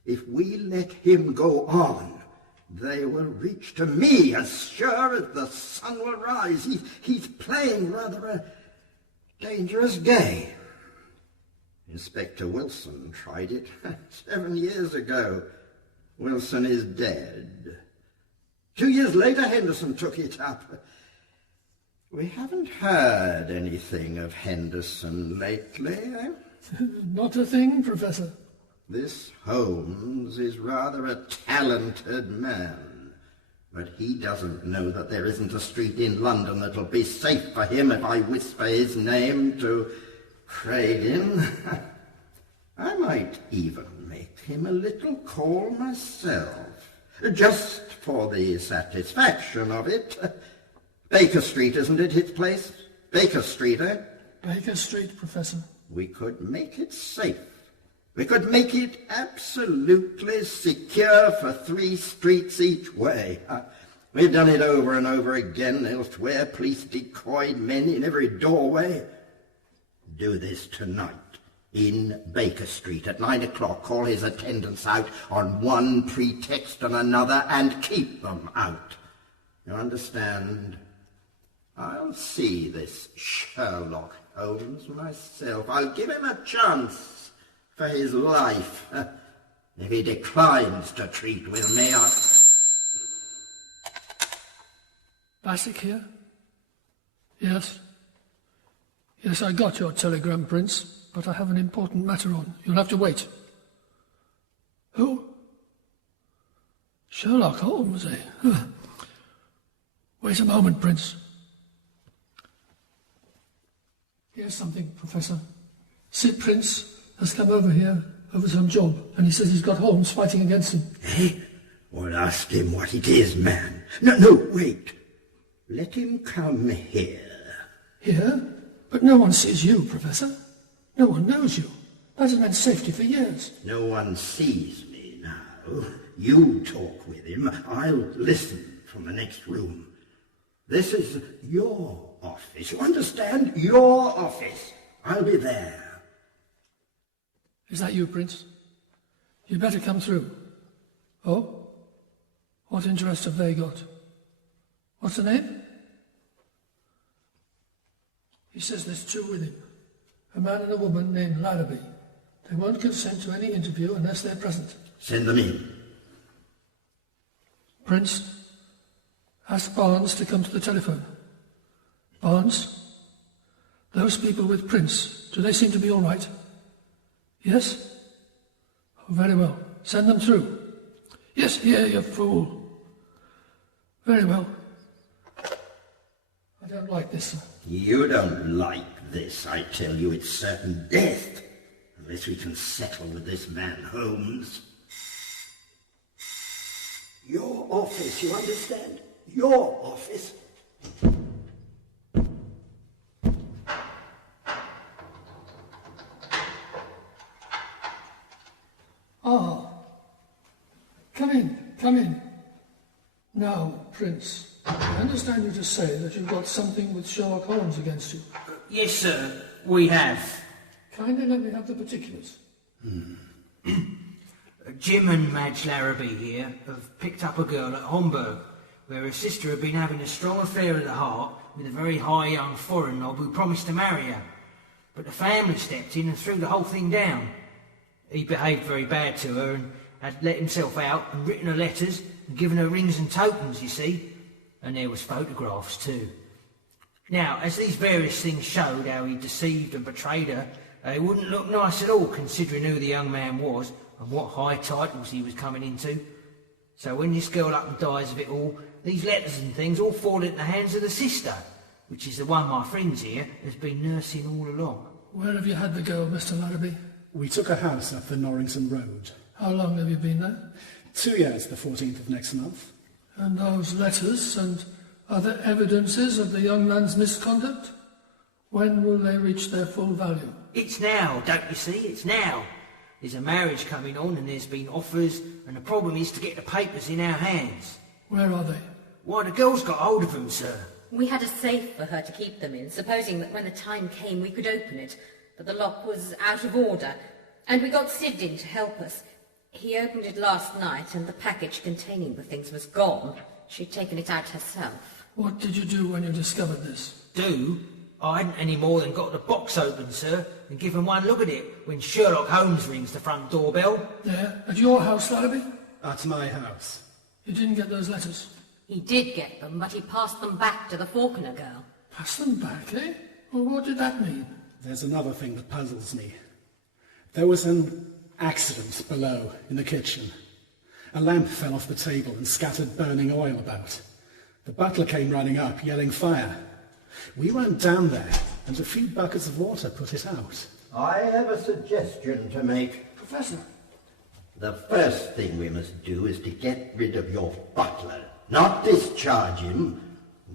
If we let him go on, they will reach to me as sure as the sun will rise. He's playing rather a dangerous game. Inspector Wilson tried it 7 years ago. Wilson is dead. 2 years later, Henderson took it up. We haven't heard anything of Henderson lately, eh? Not a thing, Professor. This Holmes is rather a talented man, but he doesn't know that there isn't a street in London that'll be safe for him if I whisper his name to Cragen. I might even make him a little call myself, just for the satisfaction of it. Baker Street, isn't it, his place? Baker Street, eh? Baker Street, Professor. We could make it safe. We could make it absolutely secure for 3 streets each way. We've done it over and over again elsewhere. Police decoyed men in every doorway. Do this tonight in Baker Street at 9 o'clock. Call his attendants out on one pretext and another and keep them out. You understand? I'll see this Sherlock Holmes myself. I'll give him a chance for his life. If he declines to treat with me, Bassick here? Yes. Yes, I got your telegram, Prince, but I have an important matter on. You'll have to wait. Who? Sherlock Holmes, eh? Wait a moment, Prince. Here's something, Professor. Sid Prince has come over here over some job, and he says he's got Holmes fighting against him. Eh? Well, ask him what it is, man. No, wait. Let him come here. Here? But no one sees you, Professor. No one knows you. That has meant safety for years. No one sees me now. You talk with him. I'll listen from the next room. This is your office. You understand? Your office. I'll be there. Is that you, Prince? You'd better come through. Oh? What interest have they got? What's the name? He says there's 2 with him. A man and a woman named Larrabee. They won't consent to any interview unless they're present. Send them in. Prince, ask Barnes to come to the telephone. Barnes? Those people with Prince, do they seem to be all right? Yes? Oh, very well. Send them through. Yes, here, you fool. Very well. I don't like this, sir. You don't like this. I tell you, it's certain death. Unless we can settle with this man, Holmes. Your office, you understand? Your office. Ah. Come in, come in. Now, Prince, I understand you to say that you've got something with Sherlock Holmes against you. Yes, sir, we have. Kindly let me have the particulars. Jim and Madge Larrabee here have picked up a girl at Homburg, where her sister had been having a strong affair of the heart with a very high young foreign nob who promised to marry her. But the family stepped in and threw the whole thing down. He behaved very bad to her and had let himself out and written her letters and given her rings and tokens, you see. And there was photographs too. Now, as these various things showed how he deceived and betrayed her, it wouldn't look nice at all considering who the young man was and what high titles he was coming into. So when this girl up and dies of it all, these letters and things all fall into the hands of the sister, which is the one my friends here has been nursing all along. Where have you had the girl, Mr. Larrabee? We took a house up the Norrington Road. How long have you been there? 2 years, the 14th of next month. And those letters and other evidences of the young man's misconduct? When will they reach their full value? It's now, don't you see? It's now. There's a marriage coming on and there's been offers, and the problem is to get the papers in our hands. Where are they? Why, the girl's got hold of them, sir. We had a safe for her to keep them in, supposing that when the time came we could open it, but the lock was out of order, and we got Sid in to help us. He opened it last night, and the package containing the things was gone. She'd taken it out herself. What did you do when you discovered this? Do? I hadn't any more than got the box open, sir, and given one look at it when Sherlock Holmes rings the front doorbell. There? At your house, Larrabee? At my house. You didn't get those letters? He did get them, but he passed them back to the Faulkner girl. Passed them back, eh? Well, what did that mean? There's another thing that puzzles me. There was an accident below in the kitchen. A lamp fell off the table and scattered burning oil about. The butler came running up, yelling fire. We ran down there, and a few buckets of water put it out. I have a suggestion to make. Professor. The first thing we must do is to get rid of your butler. Not discharge him.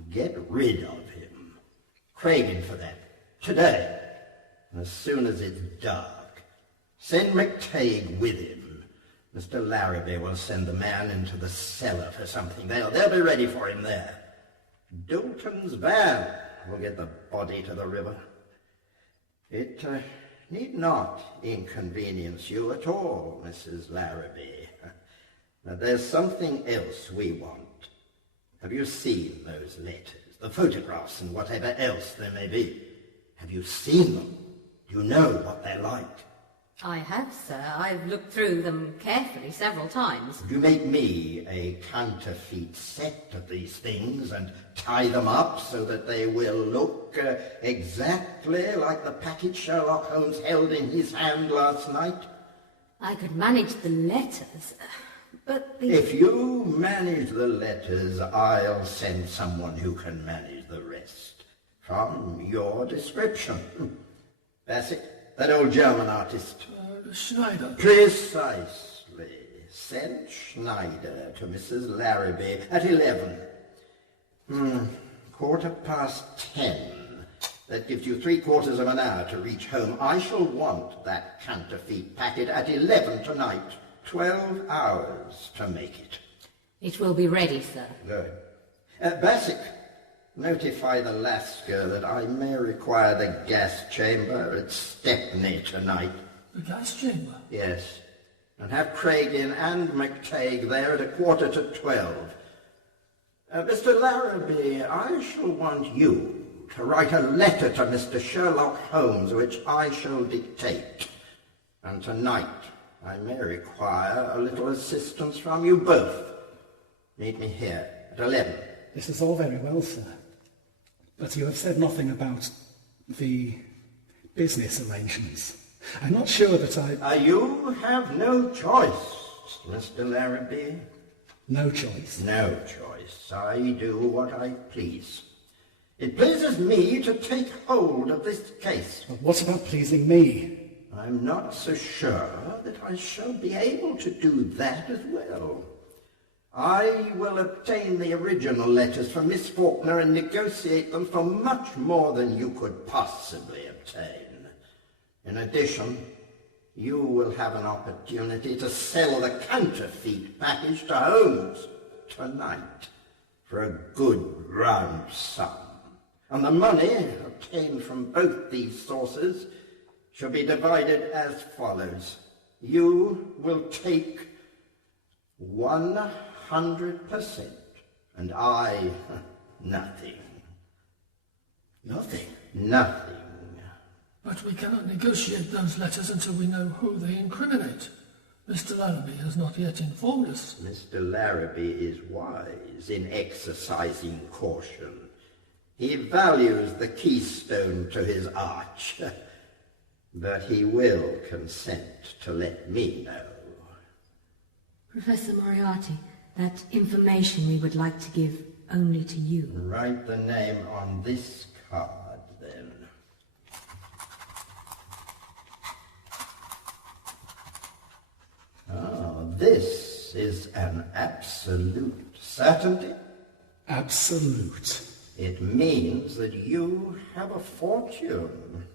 Get rid of him. Craig in for that. Today. As soon as it's dark. Send McTague with him. Mr. Larrabee will send the man into the cellar for something. They'll be ready for him there. Dalton's van will get the body to the river. It need not inconvenience you at all, Mrs. Larrabee. But there's something else we want. Have you seen those letters, the photographs and whatever else there may be? Have you seen them? Do you know what they're like? I have, sir. I've looked through them carefully several times. Would you make me a counterfeit set of these things and tie them up so that they will look exactly like the package Sherlock Holmes held in his hand last night? I could manage the letters, but the... If you manage the letters, I'll send someone who can manage the rest. From your description. Bassett? That old German artist. Schneider. Precisely. Send Schneider to Mrs. Larrabee at 11. 10:15. That gives you 3/4 of an hour to reach home. I shall want that counterfeit packet at 11 tonight. 12 hours to make it. It will be ready, sir. Good. Bassett. Notify the Lascar that I may require the gas chamber at Stepney tonight. The gas chamber? Yes. And have Craig in and McTague there at 11:45. Mr. Larrabee, I shall want you to write a letter to Mr. Sherlock Holmes, which I shall dictate. And tonight I may require a little assistance from you both. Meet me here at 11. This is all very well, sir. But you have said nothing about the business arrangements. I'm not sure that You have no choice, Mr. Larrabee. No choice? No choice. I do what I please. It pleases me to take hold of this case. But what about pleasing me? I'm not so sure that I shall be able to do that as well. I will obtain the original letters from Miss Faulkner and negotiate them for much more than you could possibly obtain. In addition, you will have an opportunity to sell the counterfeit package to Holmes tonight for a good round sum. And the money obtained from both these sources shall be divided as follows. You will take 100%, and I nothing. Nothing? Nothing. But we cannot negotiate those letters until we know who they incriminate. Mr. Larrabee has not yet informed us. Mr. Larrabee is wise in exercising caution. He values the keystone to his arch, but he will consent to let me know. Professor Moriarty, that information we would like to give only to you. Write the name on this card, then. This is an absolute certainty. Absolute. It means that you have a fortune.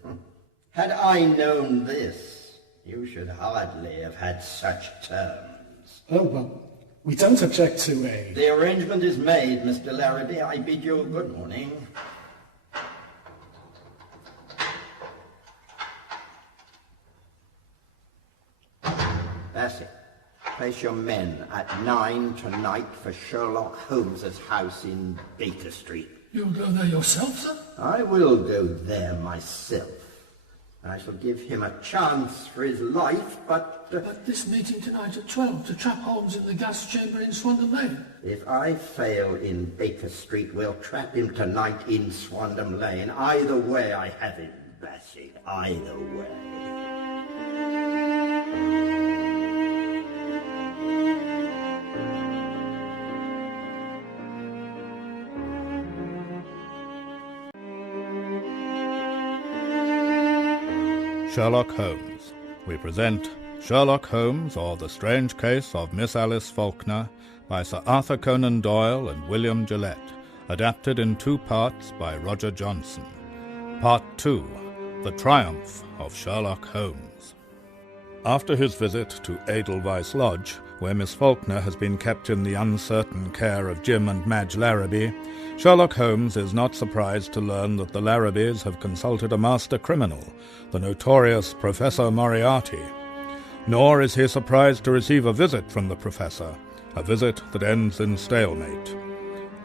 Had I known this, you should hardly have had such terms. Oh, well, we don't object to a... The arrangement is made, Mr. Larrabee. I bid you good morning. Bassett, place your men at 9 tonight for Sherlock Holmes's house in Baker Street. You'll go there yourself, sir? I will go there myself. I shall give him a chance for his life, but... But this meeting tonight at 12 to trap Holmes in the gas chamber in Swandam Lane. If I fail in Baker Street, we'll trap him tonight in Swandam Lane. Either way I have him, Bassett. Either way. Sherlock Holmes. We present Sherlock Holmes, or The Strange Case of Miss Alice Faulkner, by Sir Arthur Conan Doyle and William Gillette, adapted in 2 parts by Roger Johnson. Part 2. The Triumph of Sherlock Holmes. After his visit to Edelweiss Lodge, where Miss Faulkner has been kept in the uncertain care of Jim and Madge Larrabee, Sherlock Holmes is not surprised to learn that the Larrabees have consulted a master criminal, the notorious Professor Moriarty. Nor is he surprised to receive a visit from the Professor, a visit that ends in stalemate.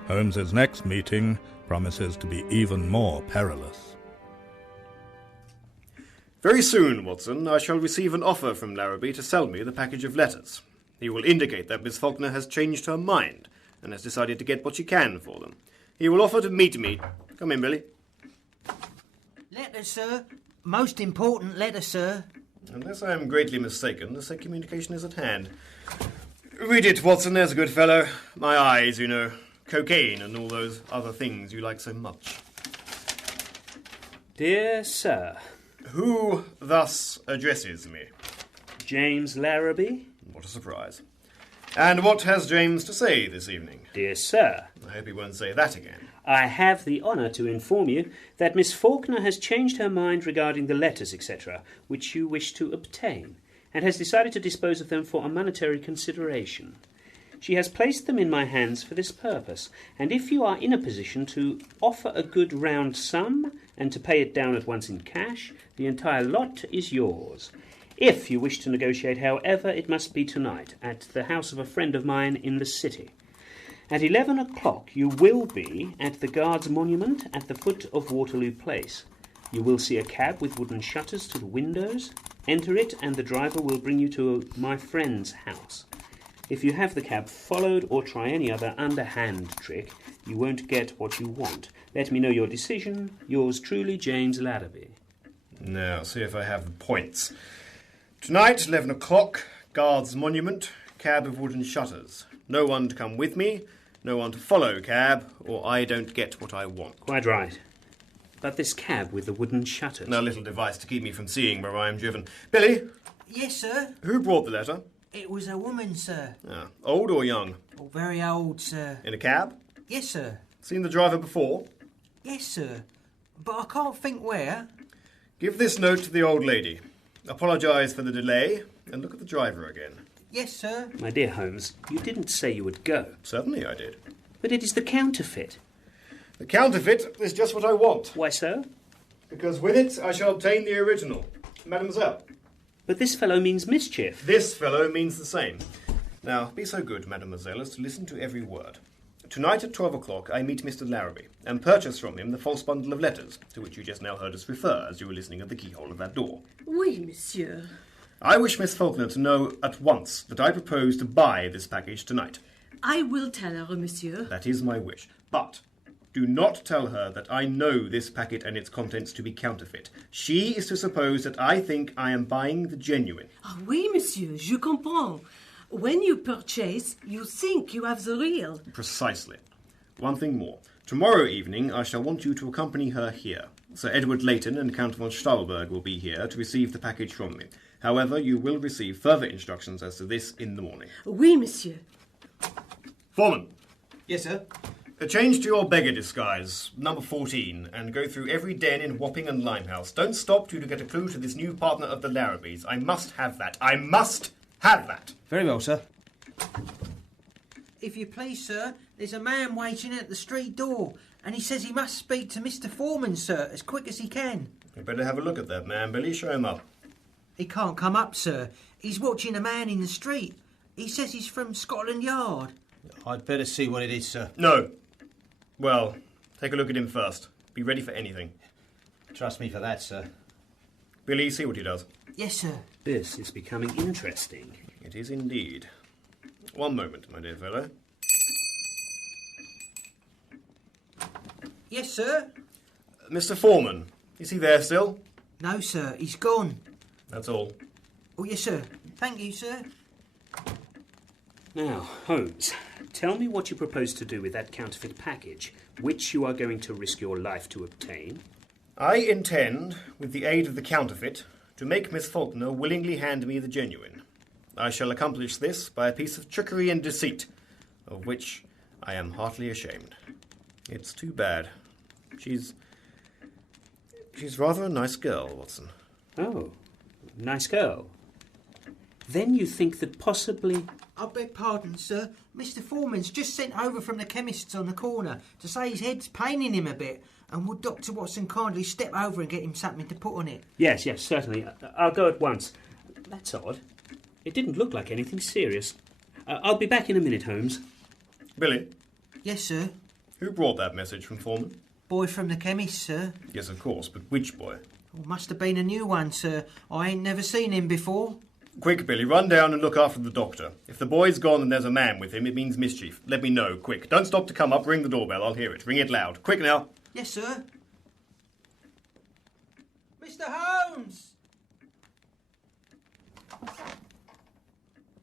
Holmes's next meeting promises to be even more perilous. Very soon, Watson, I shall receive an offer from Larrabee to sell me the package of letters. He will indicate that Miss Faulkner has changed her mind and has decided to get what she can for them. He will offer to meet me. Come in, Billy. Letter, sir. Most important letter, sir. Unless I am greatly mistaken, the said communication is at hand. Read it, Watson, there's a good fellow. My eyes, you know. Cocaine and all those other things you like so much. Dear Sir. Who thus addresses me? James Larrabee. What a surprise. And what has James to say this evening? Dear Sir. I hope he won't say that again. I have the honour to inform you that Miss Faulkner has changed her mind regarding the letters, etc., which you wish to obtain, and has decided to dispose of them for a monetary consideration. She has placed them in my hands for this purpose, and if you are in a position to offer a good round sum and to pay it down at once in cash, the entire lot is yours. If you wish to negotiate, however, it must be tonight, at the house of a friend of mine in the city. At 11 o'clock you will be at the Guards' Monument at the foot of Waterloo Place. You will see a cab with wooden shutters to the windows. Enter it, and the driver will bring you to my friend's house. If you have the cab followed or try any other underhand trick, you won't get what you want. Let me know your decision. Yours truly, James Larrabee. Now, see if I have the points. Tonight, 11 o'clock, Guards' Monument, cab of wooden shutters. No one to come with me, no one to follow cab, or I don't get what I want. Quite right. But this cab with the wooden shutters... A little device to keep me from seeing where I am driven. Billy? Yes, sir? Who brought the letter? It was a woman, sir. Ah, old or young? Oh, very old, sir. In a cab? Yes, sir. Seen the driver before? Yes, sir. But I can't think where. Give this note to the old lady. Apologise for the delay, and look at the driver again. Yes, sir. My dear Holmes, you didn't say you would go. Certainly I did. But it is the counterfeit. The counterfeit is just what I want. Why so? Because with it I shall obtain the original. Mademoiselle. But this fellow means mischief. This fellow means the same. Now, be so good, mademoiselle, as to listen to every word. Tonight at 12 o'clock I meet Mr. Larrabee, and purchase from him the false bundle of letters, to which you just now heard us refer as you were listening at the keyhole of that door. Oui, monsieur. I wish Miss Faulkner to know at once that I propose to buy this package tonight. I will tell her, monsieur. That is my wish. But do not tell her that I know this packet and its contents to be counterfeit. She is to suppose that I think I am buying the genuine. Ah, oui, monsieur, je comprends. When you purchase, you think you have the real. Precisely. One thing more. Tomorrow evening I shall want you to accompany her here. Sir Edward Leighton and Count von Stauberg will be here to receive the package from me. However, you will receive further instructions as to this in the morning. Oui, monsieur. Foreman. Yes, sir? Change to your beggar disguise, number 14, and go through every den in Wapping and Limehouse. Don't stop till you get a clue to this new partner of the Larrabees. I must have that. I must have that. Very well, sir. If you please, sir, there's a man waiting at the street door, and he says he must speak to Mr. Foreman, sir, as quick as he can. You better have a look at that man, Billy. Show him up. He can't come up, sir. He's watching a man in the street. He says he's from Scotland Yard. I'd better see what it is, sir. No. Well, take a look at him first. Be ready for anything. Trust me for that, sir. Billy, see what he does. Yes, sir. This is becoming interesting. It is indeed. One moment, my dear fellow. Yes, sir. Mr. Foreman, is he there still? No, sir, he's gone. That's all. Oh, yes, sir. Thank you, sir. Now, Holmes, tell me what you propose to do with that counterfeit package, which you are going to risk your life to obtain. I intend, with the aid of the counterfeit, to make Miss Faulkner willingly hand me the genuine. I shall accomplish this by a piece of trickery and deceit, of which I am heartily ashamed. It's too bad. She's rather a nice girl, Watson. Oh, nice girl. Then you think that possibly... I beg pardon, sir. Mr. Foreman's just sent over from the chemist's on the corner to say his head's paining him a bit, and would Dr. Watson kindly step over and get him something to put on it? Yes, certainly. I'll go at once. That's odd. It didn't look like anything serious. I'll be back in a minute, Holmes. Billy? Yes, sir. Who brought that message from Foreman? Boy from the chemist, sir. Yes, of course, but which boy? Oh, must have been a new one, sir. I ain't never seen him before. Quick, Billy, run down and look after the doctor. If the boy's gone and there's a man with him, it means mischief. Let me know, quick. Don't stop to come up. Ring the doorbell. I'll hear it. Ring it loud. Quick now. Yes, sir. Mr. Holmes!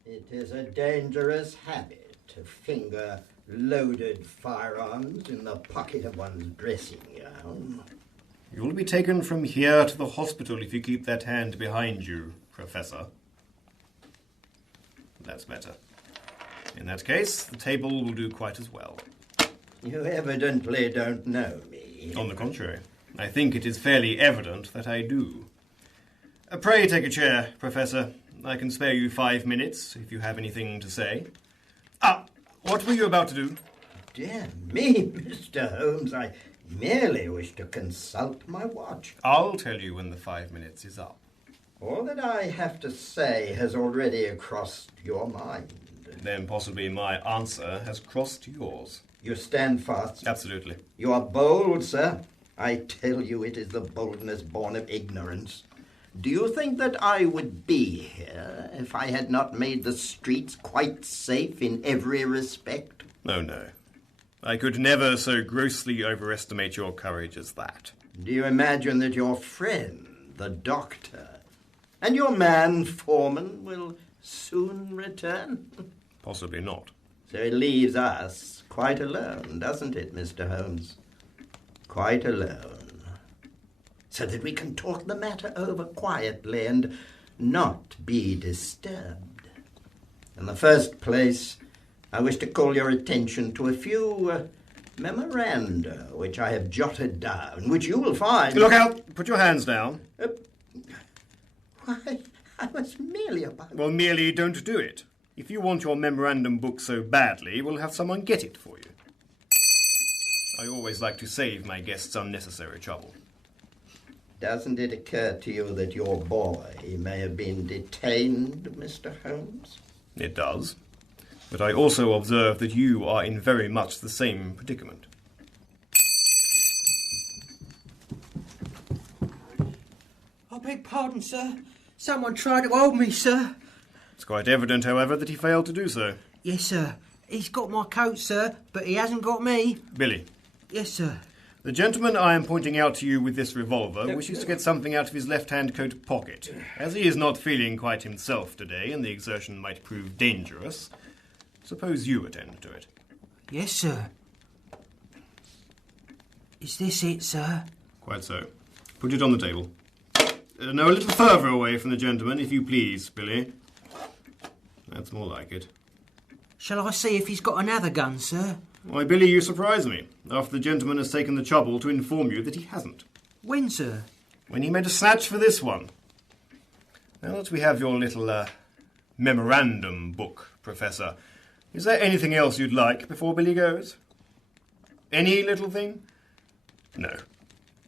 It is a dangerous habit to finger loaded firearms in the pocket of one's dressing gown. You'll be taken from here to the hospital if you keep that hand behind you, Professor. That's better. In that case, the table will do quite as well. You evidently don't know me. On the contrary, I think it is fairly evident that I do. Pray take a chair, Professor. I can spare you 5 minutes if you have anything to say. What were you about to do? Dear me, Mr. Holmes, I merely wish to consult my watch. I'll tell you when the 5 minutes is up. All that I have to say has already crossed your mind. Then possibly my answer has crossed yours. You stand fast? Absolutely. You are bold, sir. I tell you it is the boldness born of ignorance. Do you think that I would be here if I had not made the streets quite safe in every respect? Oh, no. I could never so grossly overestimate your courage as that. Do you imagine that your friend, the doctor, and your man, Foreman, will soon return? Possibly not. So it leaves us quite alone, doesn't it, Mr. Holmes? Quite alone. So that we can talk the matter over quietly and not be disturbed. In the first place, I wish to call your attention to a few memoranda which I have jotted down, which you will find... Look out! Put your hands down. Why, I was merely about... Well, merely don't do it. If you want your memorandum book so badly, we'll have someone get it for you. I always like to save my guests unnecessary trouble. Doesn't it occur to you that your boy may have been detained, Mr. Holmes? It does. But I also observe that you are in very much the same predicament. I beg pardon, sir. Someone tried to hold me, sir. It's quite evident, however, that he failed to do so. Yes, sir. He's got my coat, sir, but he hasn't got me. Billy. Yes, sir. The gentleman I am pointing out to you with this revolver wishes to get something out of his left-hand coat pocket. As he is not feeling quite himself today, and the exertion might prove dangerous, suppose you attend to it. Yes, sir. Is this it, sir? Quite so. Put it on the table. No, a little further away from the gentleman, if you please, Billy. That's more like it. Shall I see if he's got another gun, sir? Why, Billy, you surprise me, after the gentleman has taken the trouble to inform you that he hasn't. When, sir? When he made a snatch for this one. Now that we have your little, memorandum book, Professor, is there anything else you'd like before Billy goes? Any little thing? No.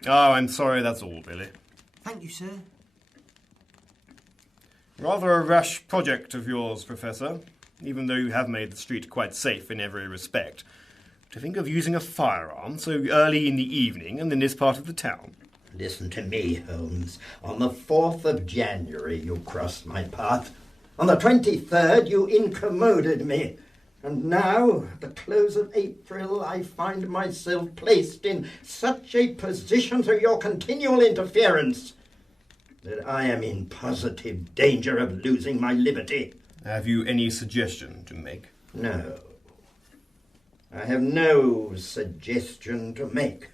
Oh, I'm sorry, that's all, Billy. Thank you, sir. Rather a rash project of yours, Professor, even though you have made the street quite safe in every respect. To think of using a firearm so early in the evening and in this part of the town. Listen to me, Holmes. On the 4th of January you crossed my path. On the 23rd you incommoded me. And now, at the close of April, I find myself placed in such a position through your continual interference that I am in positive danger of losing my liberty. Have you any suggestion to make? No. I have no suggestion to make.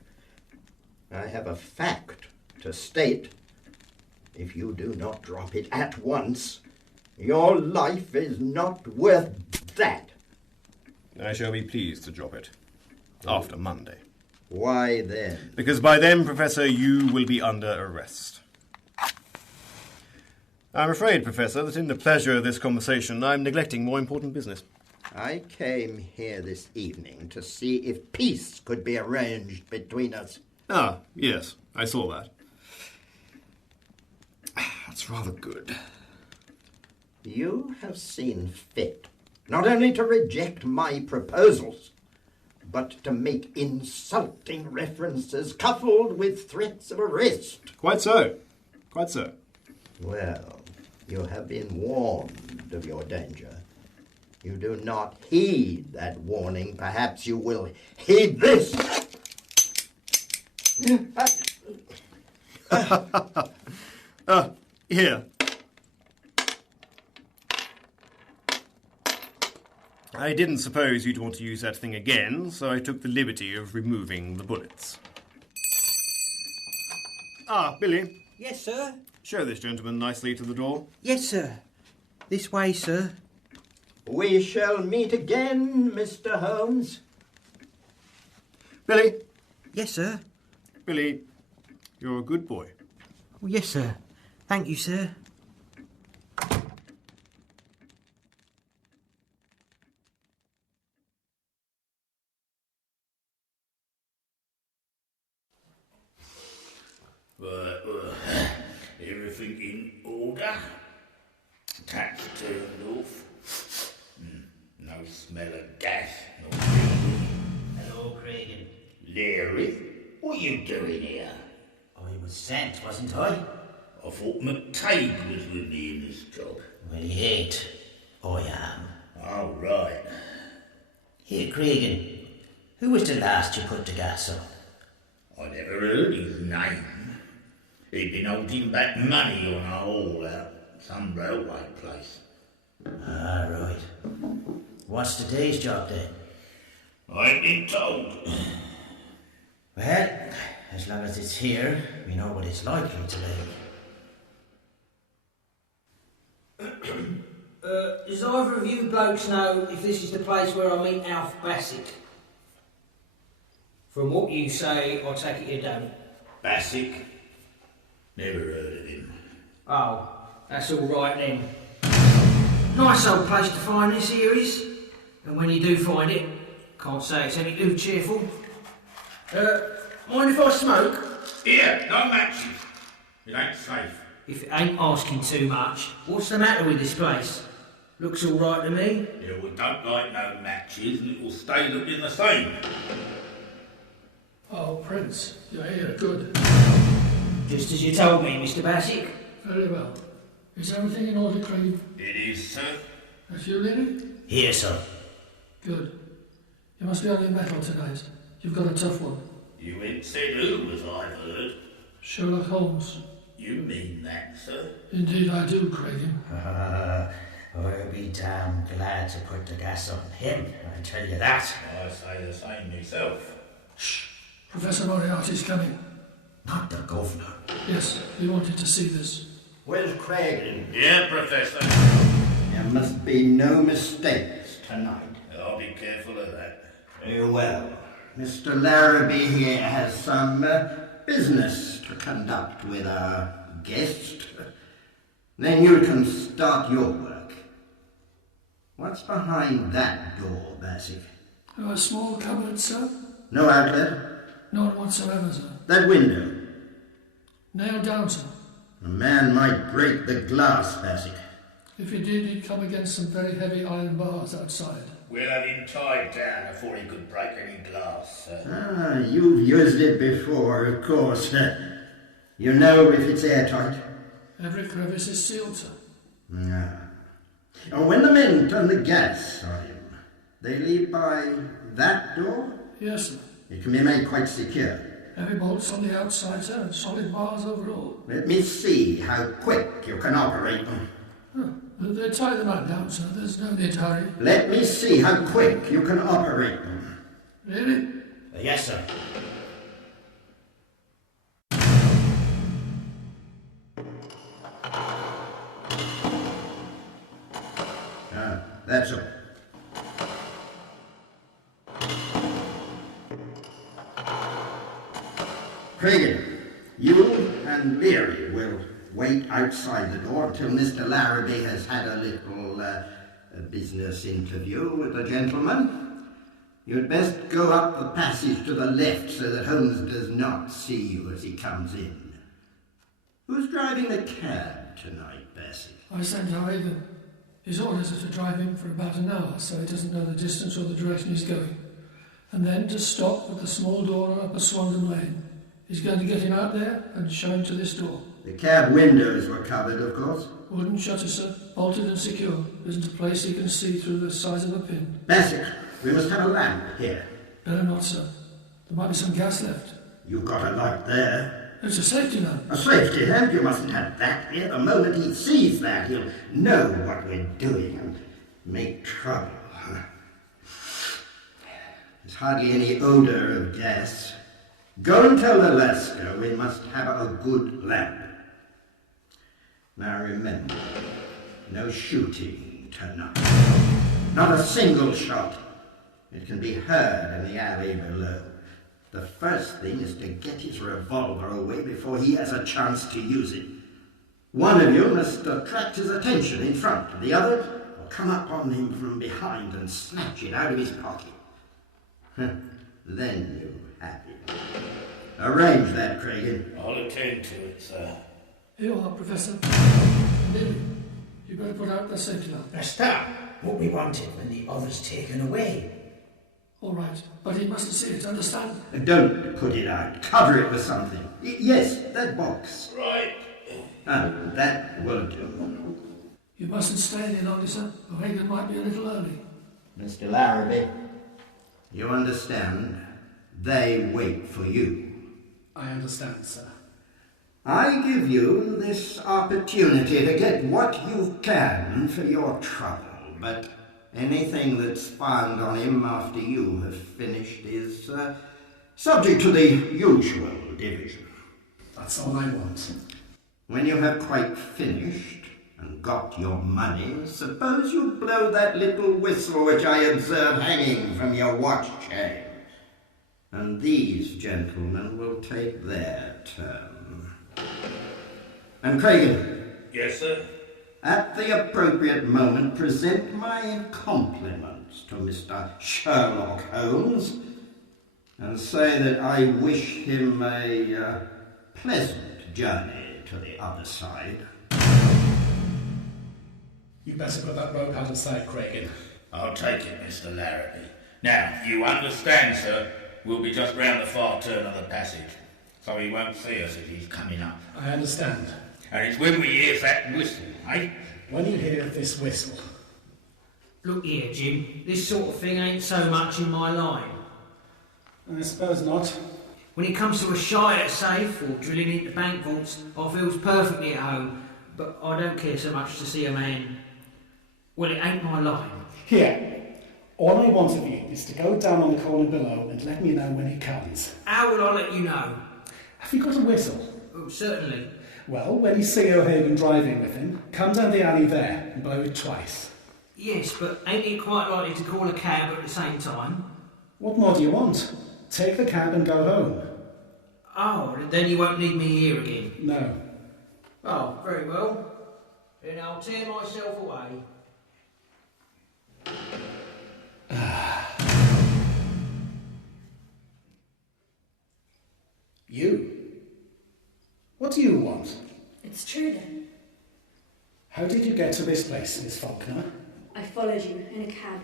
I have a fact to state. If you do not drop it at once, your life is not worth that. I shall be pleased to drop it. After Monday. Why then? Because by then, Professor, you will be under arrest. I'm afraid, Professor, that in the pleasure of this conversation, I'm neglecting more important business. I came here this evening to see if peace could be arranged between us. Ah, yes, I saw that. That's rather good. You have seen fit not only to reject my proposals, but to make insulting references coupled with threats of arrest. Quite so. Quite so. Well, you have been warned of your danger. You do not heed that warning. Perhaps you will heed this. Here. I didn't suppose you'd want to use that thing again, so I took the liberty of removing the bullets. Ah, Billy. Yes, sir? Show this gentleman nicely to the door. Yes, sir. This way, sir. We shall meet again, Mr. Holmes. Billy. Yes, sir. Billy, you're a good boy. Oh, yes, sir. Thank you, sir. Everything in order. Taps turned off. No smell of gas. No Hello, Craig. Larry, what are you doing here? I was sent, wasn't I? I thought McCaig was with me in this job. Well, he ain't. I am. Oh, right. Here, Craig, who was the last you put the gas on? I never heard his name. He'd been holding back money on a haul out some railway place. Ah, right. What's the day's job then? I ain't been told. Well, as long as it's here, we know what it's likely to be. Does either of you blokes know if this is the place where I meet Alf Bassett? From what you say, I take it you don't. Bassett? Never heard of him. Oh, that's all right then. Nice old place to find this here is. And when you do find it, can't say it's any too cheerful. Mind if I smoke? Here, no matches. It ain't safe. If it ain't asking too much, what's the matter with this place? Looks all right to me. Yeah, we don't like no matches and it will stay looking the same. Oh, Prince, you're here, good. Just as you told me, Mr. Bassett. Very well. Is everything in order, Craig? It is, sir. That's you, Lily? Here, sir. Good. You must be on your mettle tonight. You've got a tough one. You ain't said who, as I've heard. Sherlock Holmes. You mean that, sir? Indeed I do, Craig. I'll be damn glad to put the gas on him, I tell you that. I say the same myself. Shh. Professor Moriarty's coming. Not the governor. Yes, he wanted to see this. Where's Craig? Yeah, Professor. There must be no mistakes tonight. I'll be careful of that. Very well. Mr. Larrabee here has some business to conduct with our guest. Then you can start your work. What's behind that door, Bassett? A small cupboard, sir? No outlet? None whatsoever, sir. That window? Nailed down, sir. A man might break the glass, Bassett. If he did, he'd come against some very heavy iron bars outside. We'll have him tied down before he could break any glass, sir. Ah, you've used it before, of course. You know if it's airtight? Every crevice is sealed, sir. Yeah. And when the men turn the gas on him, they leave by that door? Yes, sir. It can be made quite secure. Heavy bolts on the outside, sir, and solid bars overall. Let me see how quick you can operate them. Oh, they tie the man down, sir. There's no need to hurry. Let me see how quick you can operate them. Really? Yes, sir. That's all. Cregan, you and Leary will wait outside the door until Mr. Larrabee has had a little business interview with the gentleman. You'd best go up the passage to the left so that Holmes does not see you as he comes in. Who's driving the cab tonight, Bassett? I sent Hagen. His orders are to drive him for about an hour so he doesn't know the distance or the direction he's going. And then to stop at the small door on Upper Swandon Lane. He's going to get him out there and show him to this door. The cab windows were covered, of course. Wooden shutter, sir. Bolted and secure. Isn't a place he can see through the size of a pin. Bassett, we must have a lamp here. Better not, sir. There might be some gas left. You've got a light there. It's a safety lamp. A safety lamp? You mustn't have that here. The moment he sees that, he'll know what we're doing and make trouble. There's hardly any odour of gas. Go and tell the Lascar we must have a good lamp. Now remember, no shooting tonight. Not a single shot. It can be heard in the alley below. The first thing is to get his revolver away before he has a chance to use it. One of you must attract his attention in front. The other will come up on him from behind and snatch it out of his pocket. Then you have it. Arrange that, Cregan. I'll attend to it, sir. Here you are, Professor. Lily, you better put out the safety lamp. That's that. What we wanted when the other's taken away. All right, but he mustn't see it, understand? Don't put it out. Cover it with something. Yes, that box. Right. That will do. You mustn't stay any longer, sir. O'Hagan might be a little early. Mr. Larrabee, you understand? They wait for you. I understand, sir. I give you this opportunity to get what you can for your trouble, but anything that's found on him after you have finished is subject to the usual division. That's all I want. When you have quite finished and got your money, suppose you blow that little whistle which I observe hanging from your watch chain, and these gentlemen will take their turn. And Cregan. Yes, sir? At the appropriate moment, present my compliments to Mr. Sherlock Holmes and say that I wish him a pleasant journey to the other side. You better put that rope out of sight, Cregan. I'll take it, Mr. Larrabee. Now, you understand, sir, we'll be just round the far turn of the passage, so he won't see us as he's coming up. I understand. And it's when we hear that whistle, eh? When you hear this whistle. Look here, Jim. This sort of thing ain't so much in my line. I suppose not. When it comes to a shy at a safe or drilling into bank vaults, I feels perfectly at home, but I don't care so much to see a man. Well, it ain't my line. Here. All I want of you is to go down on the corner below and let me know when he comes. How will I let you know? Have you got a whistle? Oh, certainly. Well, when you see O'Hagan driving with him, come down the alley there and blow it twice. Yes, but ain't it quite likely to call a cab at the same time? What more do you want? Take the cab and go home. Oh, then you won't need me here again? No. Oh, very well. Then I'll tear myself away. You? What do you want? It's true then. How did you get to this place, Miss Faulkner? I followed you in a cab.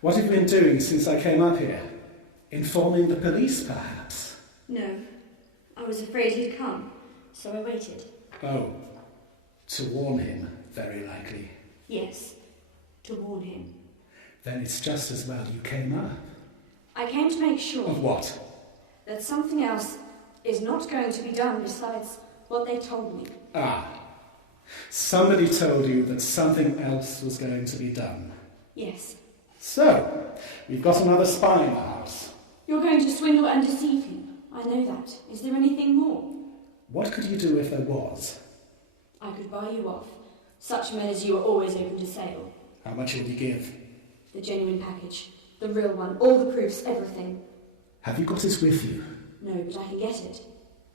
What have you been doing since I came up here? Informing the police, perhaps? No. I was afraid he'd come, so I waited. Oh. To warn him, very likely. Yes. To warn him. Then it's just as well you came up. I came to make sure... Of what? That something else is not going to be done besides what they told me. Ah. Somebody told you that something else was going to be done. Yes. So, we've got another spy in the house. You're going to swindle and deceive him. I know that. Is there anything more? What could you do if there was? I could buy you off. Such men as you are always open to sale. How much will you give? The genuine package. The real one. All the proofs, everything. Have you got it with you? No, but I can get it.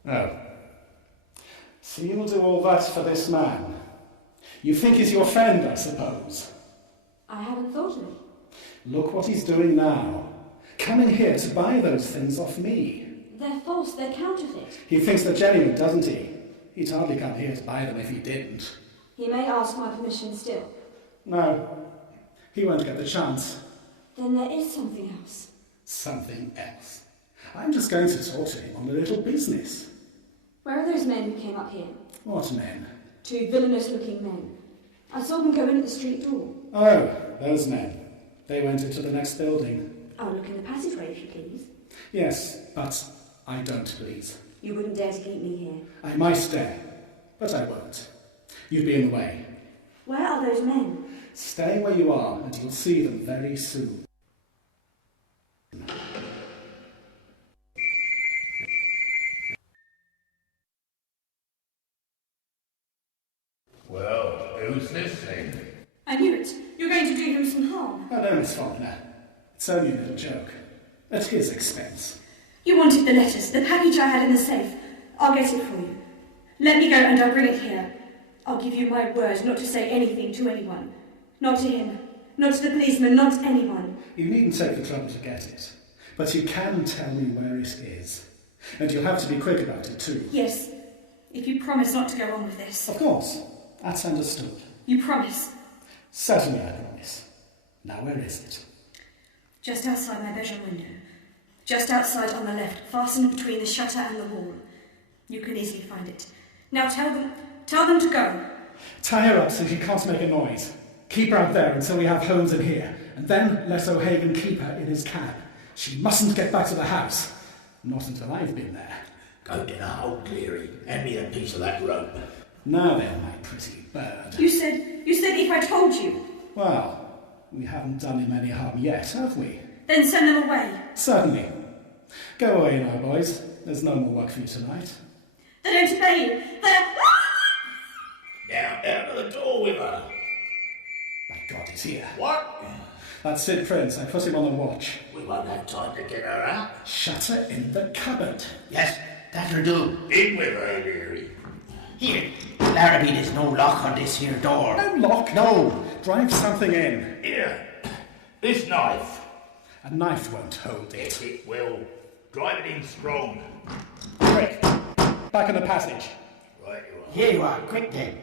Oh. So you'll do all that for this man? You think he's your friend, I suppose? I haven't thought of it. Look what he's doing now. Coming here to buy those things off me. They're false, they're counterfeit. He thinks they're genuine, doesn't he? He'd hardly come here to buy them if he didn't. He may ask my permission still. No, he won't get the chance. Then there is something else. Something else? I'm just going to talk to him on a little business. Where are those men who came up here? What men? 2 villainous-looking men. I saw them go in at the street door. Oh, those men. They went into the next building. I'll look in the passageway, if you please. Yes, but I don't, please. You wouldn't dare to keep me here. I might dare, but I won't. You'd be in the way. Where are those men? Stay where you are, and you'll see them very soon. Well, who's listening? I knew it. You're going to do him some harm. Oh, no, Miss Faulkner. It's only a little joke. At his expense. You wanted the letters, the package I had in the safe. I'll get it for you. Let me go and I'll bring it here. I'll give you my word not to say anything to anyone. Not to him. Not to the policeman. Not to anyone. You needn't take the trouble to get it. But you can tell me where it is. And you'll have to be quick about it, too. Yes. If you promise not to go on with this. Of course. That's understood. You promise? Certainly I promise. Now where is it? Just outside my bedroom window. Just outside on the left, fastened between the shutter and the wall. You can easily find it. Now tell them to go. Tie her up so she can't make a noise. Keep her out there until we have Holmes in here, and then let O'Hagan keep her in his cab. She mustn't get back to the house. Not until I've been there. Go to the hole, Cleary. Hand me a piece of that rope. Now then, my pretty bird. You said if I told you. Well, we haven't done him any harm yet, have we? Then send them away. Certainly. Go away now, boys. There's no more work for you tonight. They don't obey you. They're... Down to the door with her. My God, he's here. What? That's it, Prince. I put him on the watch. We won't have time to get her out. Shut her in the cupboard. Yes, that'll do. In with her, Leary. Here, Larrabee, there's no lock on this here door. No lock? No. Drive something in. Here. This knife. A knife won't hold it. Yes, it will. Drive it in strong. Quick. Back in the passage. Right you are. Here you are, quick then.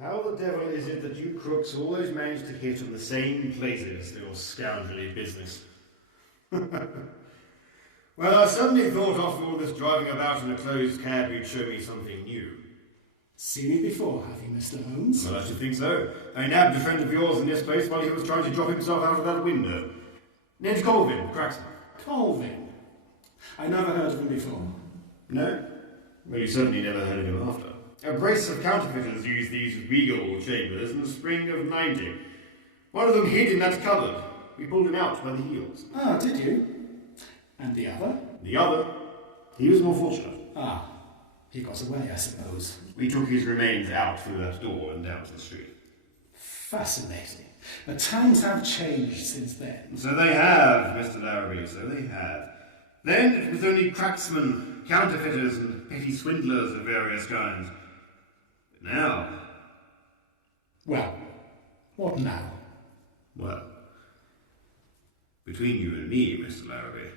How the devil is it that you crooks always manage to hit on the same places for your scoundrelly business? Well, I suddenly thought after all this driving about in a closed cab you'd show me something new. Seen me before, have you, Mr. Holmes? Well, I should think so. I nabbed a friend of yours in this place while he was trying to drop himself out of that window. Name's Colvin, cracksman. Colvin? I never heard of him before. No? Well, you certainly never heard of him after. A brace of counterfeiters used these regal chambers in the spring of '90. One of them hid in that cupboard. We pulled him out by the heels. Ah, did you? And the other? The other? He was more fortunate. Ah, he got away, I suppose. We took his remains out through that door and down to the street. Fascinating. The times have changed since then. So they have, Mr. Larrabee, so they have. Then it was only cracksmen, counterfeiters, and petty swindlers of various kinds. But now... Well, what now? Well, between you and me, Mr. Larrabee,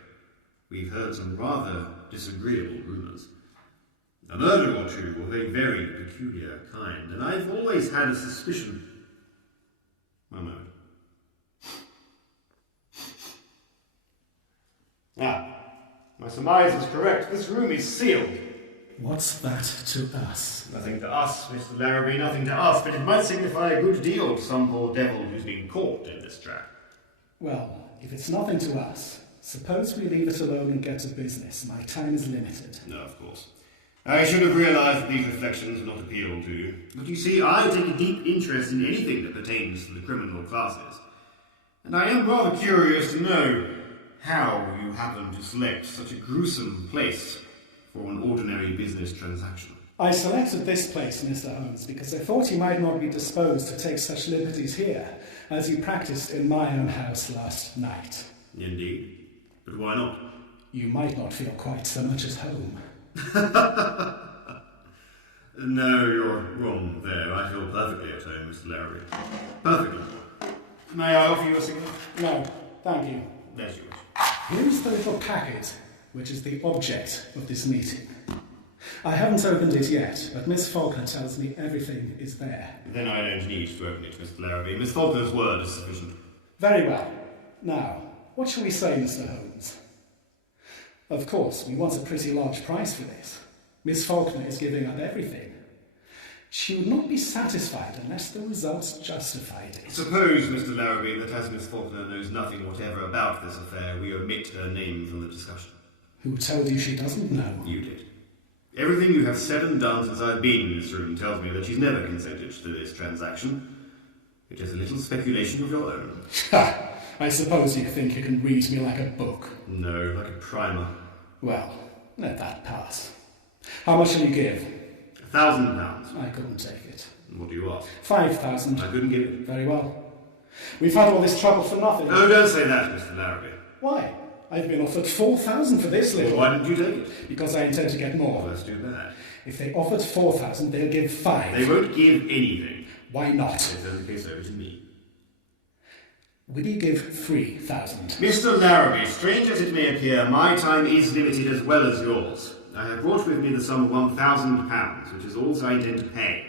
we've heard some rather disagreeable rumours. A murder or two of a very peculiar kind, and I've always had a suspicion... One moment. My surmise is correct. This room is sealed. What's that to us? Nothing to us, Mr. Larrabee, nothing to us, but it might signify a good deal to some poor devil who's been caught in this trap. Well, if it's nothing to us, suppose we leave it alone and get to business. My time is limited. No, of course. I should have realised that these reflections were not appealed to. But you see, I take a deep interest in anything that pertains to the criminal classes. And I am rather curious to know how you happen to select such a gruesome place for an ordinary business transaction. I selected this place, Mr. Holmes, because I thought you might not be disposed to take such liberties here, as you practiced in my own house last night. Indeed. But why not? You might not feel quite so much at home. No, you're wrong there. I feel perfectly at home, Mr. Larrabee. Perfectly. May I offer you a cigarette? No, thank you. As you wish. Here's the little packet, which is the object of this meeting. I haven't opened it yet, but Miss Faulkner tells me everything is there. Then I don't need to open it, Mr. Larrabee. Miss Faulkner's word is sufficient. Very well. Now, what shall we say, Mr. Holmes? Of course, we want a pretty large price for this. Miss Faulkner is giving up everything. She would not be satisfied unless the results justified it. Suppose, Mr. Larrabee, that as Miss Faulkner knows nothing whatever about this affair, we omit her name from the discussion. Who told you she doesn't know? You did. Everything you have said and done since I've been in this room tells me that she's never consented to this transaction. It is a little speculation of your own. Ha! I suppose you think you can read me like a book. No, like a primer. Well, let that pass. How much shall you give? £1,000. I couldn't take it. What do you ask? 5,000. I couldn't give it. Very well. We've had all this trouble for nothing. Oh, don't say that, Mr. Larrabee. Why? I've been offered 4,000 for this little. Well, why didn't you take it? Because I intend to get more. Well, that's too bad. If they offered 4,000, they'll give 5. They won't give anything. Why not? It's only case over to me. Will you give 3,000? Mr. Larrabee, strange as it may appear, my time is limited as well as yours. I have brought with me the sum of £1,000, which is all I intend to pay.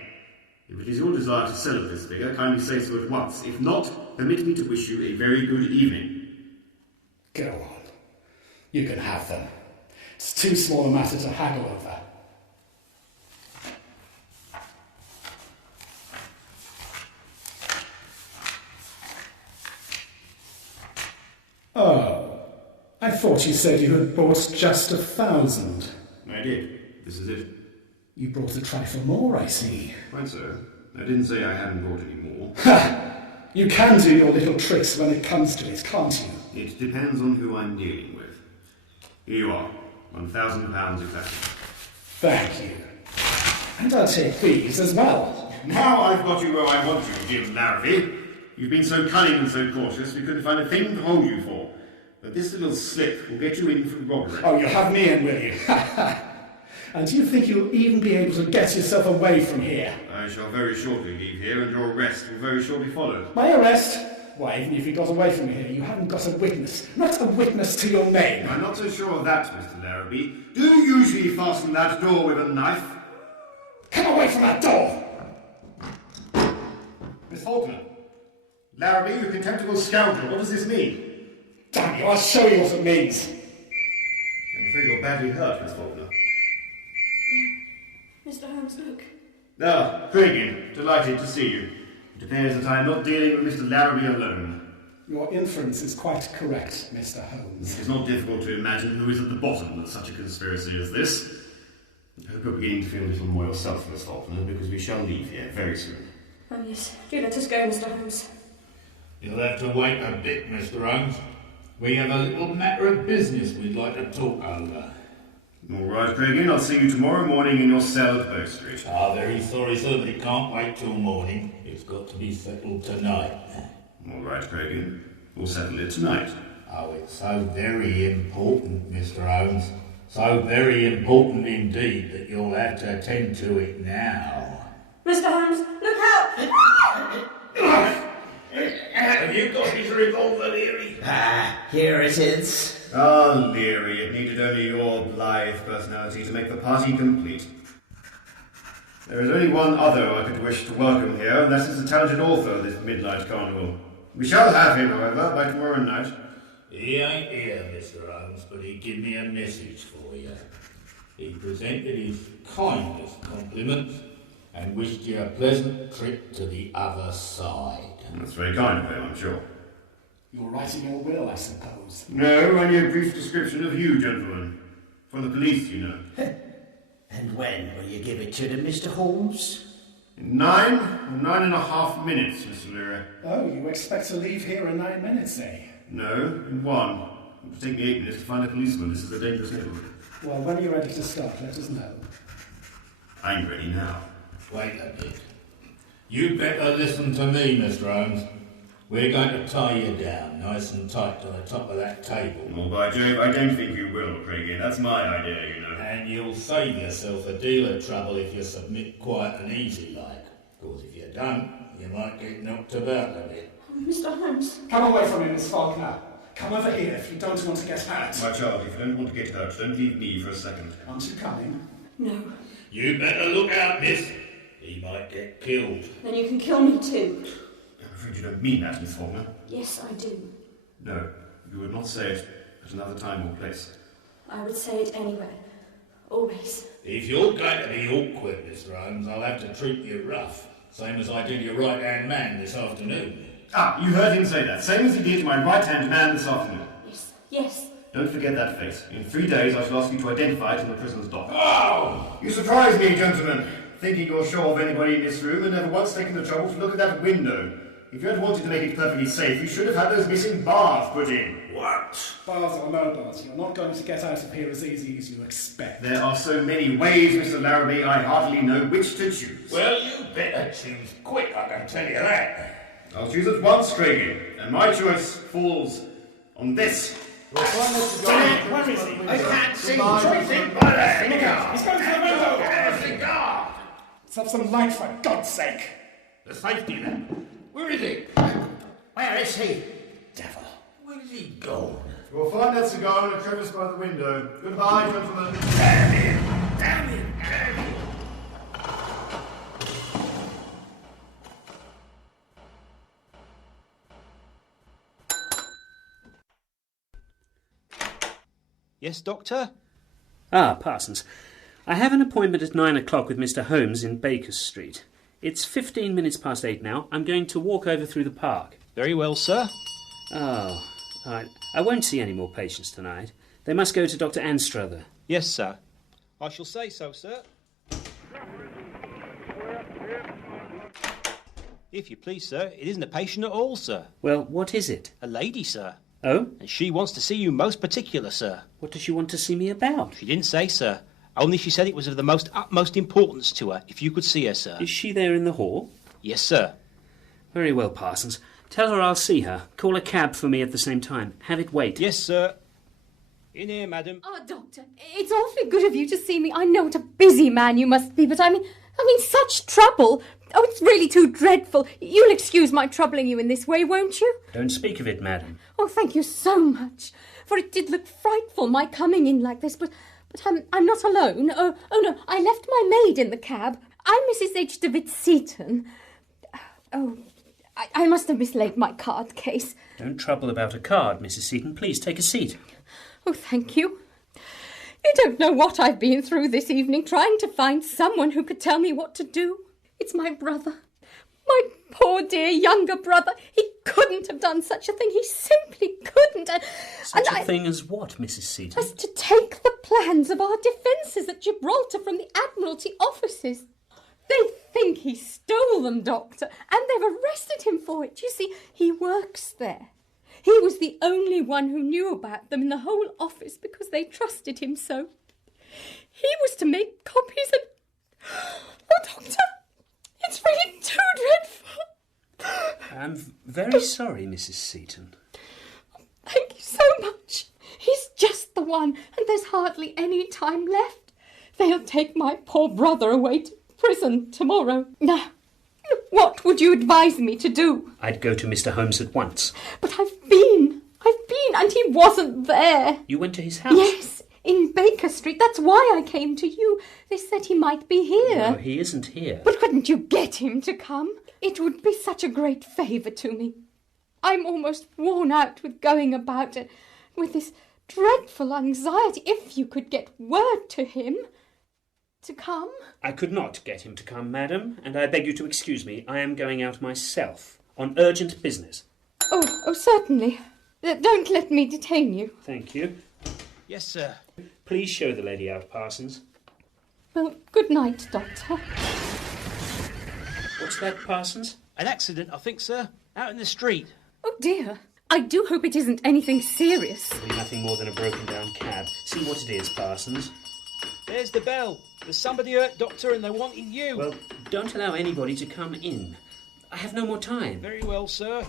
If it is your desire to sell at this figure, kindly say so at once. If not, permit me to wish you a very good evening. Go on. You can have them. It's too small a matter to haggle over. Oh, I thought you said you had bought just 1,000. I did. This is it. You brought a trifle more, I see. Quite so. I didn't say I hadn't bought any more. Ha! You can do your little tricks when it comes to it, can't you? It depends on who I'm dealing with. Here you are. £1,000 exactly. Thank you. And I'll take these as well. Now I've got you where I want you, Jim Larrabee. You've been so cunning and so cautious, we couldn't find a thing to hold you for. But this little slip will get you in for robbery. Oh, you'll have me in, will you? And do you think you'll even be able to get yourself away from here? I shall very shortly leave here, and your arrest will very shortly follow. My arrest? Why, even if you got away from here, you haven't got a witness. Not a witness to your name. I'm not so sure of that, Mr. Larrabee. Do you usually fasten that door with a knife? Come away from that door! Miss Faulkner. Larrabee, you contemptible scoundrel, what does this mean? Damn you, I'll show you what it means. I'm afraid you're badly hurt, Miss Faulkner. Mr. Holmes, look. Ah, Craigie, delighted to see you. It appears that I am not dealing with Mr. Larrabee alone. Your inference is quite correct, Mr. Holmes. It's not difficult to imagine who is at the bottom of such a conspiracy as this. I hope you're beginning to feel a little more yourself, Miss Faulkner, because we shall leave here very soon. Oh, yes. Do let us go, Mr. Holmes. You'll have to wait a bit, Mr. Holmes. We have a little matter of business we'd like to talk over. All right, Craigie, I'll see you tomorrow morning in your cell at Bow Street. Very sorry, sir, but it can't wait till morning. It's got to be settled tonight. All right, Craigie. We'll settle it tonight. Oh, it's so very important, Mr. Holmes. So very important indeed that you'll have to attend to it now. Mr. Holmes, look out! Have you got his revolver, Leary? Here it is. Ah, Leary, it needed only your blithe personality to make the party complete. There is only one other I could wish to welcome here, and that is the talented author of this midnight carnival. We shall have him, however, by tomorrow night. He ain't here, Mr. Holmes, but he give me a message for you. He presented his kindest compliments and wished you a pleasant trip to the other side. That's very kind of him, I'm sure. You're writing your will, I suppose. No, only a brief description of you, gentlemen. From the police, you know. And when will you give it to them, Mr. Holmes? In 9.5 minutes, Mr. Leary. Oh, you expect to leave here in 9 minutes, eh? No, in 1. It will take me 8 minutes to find a policeman. This is a dangerous neighborhood. Well, when you're ready to start, let us know. I'm ready now. Wait a bit. You better listen to me, Mr. Holmes. We're going to tie you down nice and tight to the top of that table. Oh, by Jove, I don't think you will, Craigie. That's my idea, you know. And you'll save yourself a deal of trouble if you submit quiet and easy like. Because if you don't, you might get knocked about a bit. Mr. Holmes. Come away from me, Miss Faulkner. Come over here if you don't want to get hurt. My child, if you don't want to get hurt, don't leave me for a second. Aren't you coming? No. You better look out, miss. He might get killed. Then you can kill me too. I'm afraid you don't mean that, Miss Faulkner. Yes, I do. No, you would not say it at another time or place. I would say it anyway. Always. If you're going to be awkward, Mr. Holmes, I'll have to treat you rough. Same as I did your right-hand man this afternoon. Ah, you heard him say that. Same as he did to my right-hand man this afternoon. Yes. Yes. Don't forget that face. In 3 days, I shall ask you to identify it in the prisoner's dock. Oh! You surprise me, gentlemen. Thinking you're sure of anybody in this room and never once taken the trouble to look at that window. If you had wanted to make it perfectly safe, you should have had those missing bars put in. What? Bars or no bars, you're not going to get out of here as easy as you expect. There are so many ways, Mr. Larrabee, I hardly know which to choose. Well, you better choose quick, I can tell you that. I'll choose at once, Craigie, and my choice falls on this. Where is he? I can't see. He's going to the window! Let's have some light, for God's sake! The safety net. Where is he? Where is he? Devil. Where's he gone? We'll find that cigar in a crevice by the window. Goodbye, gentlemen. Damn him! Damn him! Damn him! Yes, Doctor? Ah, Parsons. I have an appointment at 9 o'clock with Mr. Holmes in Baker Street. It's 15 minutes past 8 now. I'm going to walk over through the park. Very well, sir. Oh, I won't see any more patients tonight. They must go to Dr. Anstruther. Yes, sir. I shall say so, sir. If you please, sir, it isn't a patient at all, sir. Well, what is it? A lady, sir. Oh? And she wants to see you most particular, sir. What does she want to see me about? She didn't say, sir. Only she said it was of the most utmost importance to her, if you could see her, sir. Is she there in the hall? Yes, sir. Very well, Parsons. Tell her I'll see her. Call a cab for me at the same time. Have it wait. Yes, sir. In here, madam. Oh, Doctor, it's awfully good of you to see me. I know what a busy man you must be, but I'm in such trouble. Oh, it's really too dreadful. You'll excuse my troubling you in this way, won't you? Don't speak of it, madam. Oh, thank you so much. For it did look frightful, my coming in like this, but I'm not alone. Oh, no, I left my maid in the cab. I'm Mrs. H. de Witt-Seaton. Oh, I must have mislaid my card case. Don't trouble about a card, Mrs. Seaton. Please take a seat. Oh, thank you. You don't know what I've been through this evening, trying to find someone who could tell me what to do. It's my brother. My poor dear younger brother. He couldn't have done such a thing. He simply couldn't. Such a thing as what, Mrs. Seaton? As to take the plans of our defences at Gibraltar from the Admiralty offices. They think he stole them, Doctor, and they've arrested him for it. You see, he works there. He was the only one who knew about them in the whole office because they trusted him so. He was to make copies and... Oh, Doctor, it's really too dreadful. I'm very sorry, Mrs. Seaton. Thank you so much. He's just the one, and there's hardly any time left. They'll take my poor brother away to prison tomorrow. Now, what would you advise me to do? I'd go to Mr. Holmes at once. But I've been, and he wasn't there. You went to his house? Yes, in Baker Street. That's why I came to you. They said he might be here. No, he isn't here. But couldn't you get him to come? It would be such a great favour to me. I'm almost worn out with going about it, with this dreadful anxiety. If you could get word to him to come. I could not get him to come, madam, and I beg you to excuse me. I am going out myself, on urgent business. Oh, certainly. Don't let me detain you. Thank you. Yes, sir. Please show the lady out, Parsons. Well, good night, Doctor. What's that, Parsons? An accident, I think, sir. Out in the street. Oh, dear. I do hope it isn't anything serious. It'll be nothing more than a broken-down cab. See what it is, Parsons. There's the bell. There's somebody hurt, Doctor, and they're wanting you. Well, don't allow anybody to come in. I have no more time. Very well, sir.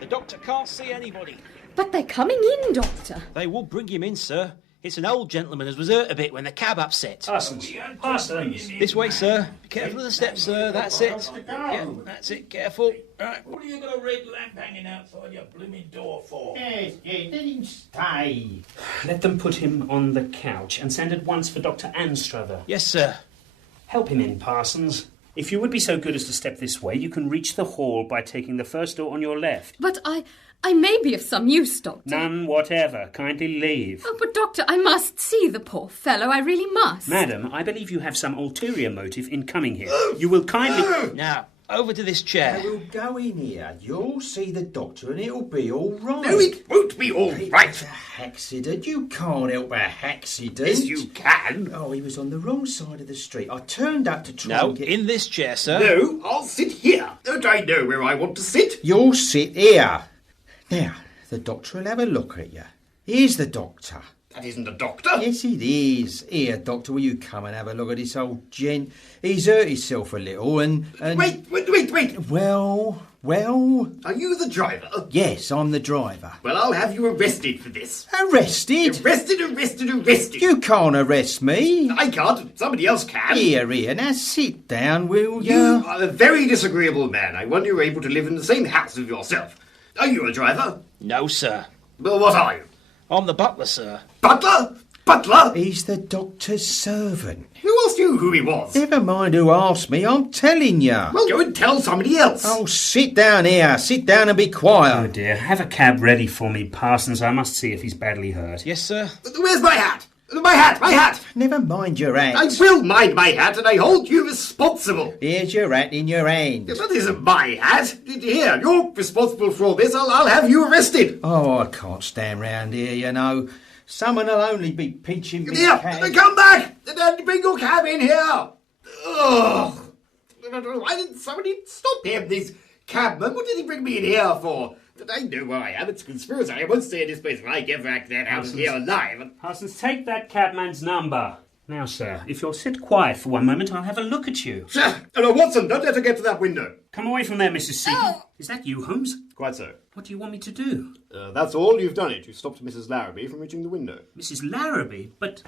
The doctor can't see anybody. But they're coming in, Doctor. They will bring him in, sir. It's an old gentleman as was hurt a bit when the cab upset. Parsons. Parsons. This way, sir. Be careful of the steps, sir. That's it. Yeah, that's it. Careful. Right. What have you got a red lamp hanging outside your blooming door for? Yes, let him stay. Let them put him on the couch and send at once for Dr. Anstruther. Yes, sir. Help him in, Parsons. If you would be so good as to step this way, you can reach the hall by taking the first door on your left. But I may be of some use, Doctor. None whatever. Kindly leave. Oh, but Doctor, I must see the poor fellow. I really must. Madam, I believe you have some ulterior motive in coming here. You will kindly... Now, over to this chair. We'll go in here. You'll see the doctor and it'll be all right. No, it won't be all right. It's a accident. You can't help a accident. Yes, you can. Oh, he was on the wrong side of the street. I turned up to try No, and get... in this chair, sir. No, I'll sit here. Don't I know where I want to sit? You'll sit here. Now, the doctor will have a look at you. Here's the doctor. That isn't a doctor. Yes, it is. Here, doctor, will you come and have a look at this old gent? He's hurt himself a little and... Wait. Well... Are you the driver? Yes, I'm the driver. Well, I'll have you arrested for this. Arrested? Arrested. You can't arrest me. I can't. Somebody else can. Here. Now sit down, will you? You are a very disagreeable man. I wonder you're able to live in the same house as yourself. Are you a driver? No, sir. Well, what are you? I'm the butler, sir. Butler? Butler? He's the doctor's servant. Who asked you who he was? Never mind who asked me, I'm telling you. Well, go and tell somebody else. Oh, sit down here. Sit down and be quiet. Oh, dear. Have a cab ready for me, Parsons. I must see if he's badly hurt. Yes, sir. Where's my hat? My hat! Never mind your hat. I will mind my hat, and I hold you responsible. Here's your hat in your hand. That isn't my hat. Here, you're responsible for all this. I'll have you arrested. Oh, I can't stand round here, you know. Someone will only be pinching me. Here, cab. come back! Bring your cab in here! Ugh! Why didn't somebody stop him, this cabman? What did he bring me in here for? I know where I am. It's a conspiracy. I won't stay in this place if I get back that out of here alive. Parsons, take that cabman's number. Now, sir, if you'll sit quiet for one moment, I'll have a look at you. Sir! Oh, Watson, don't let her get to that window. Come away from there, Mrs. Seaton. Is that you, Holmes? Quite so. What do you want me to do? That's all. You've done it. You stopped Mrs. Larrabee from reaching the window. Mrs. Larrabee? But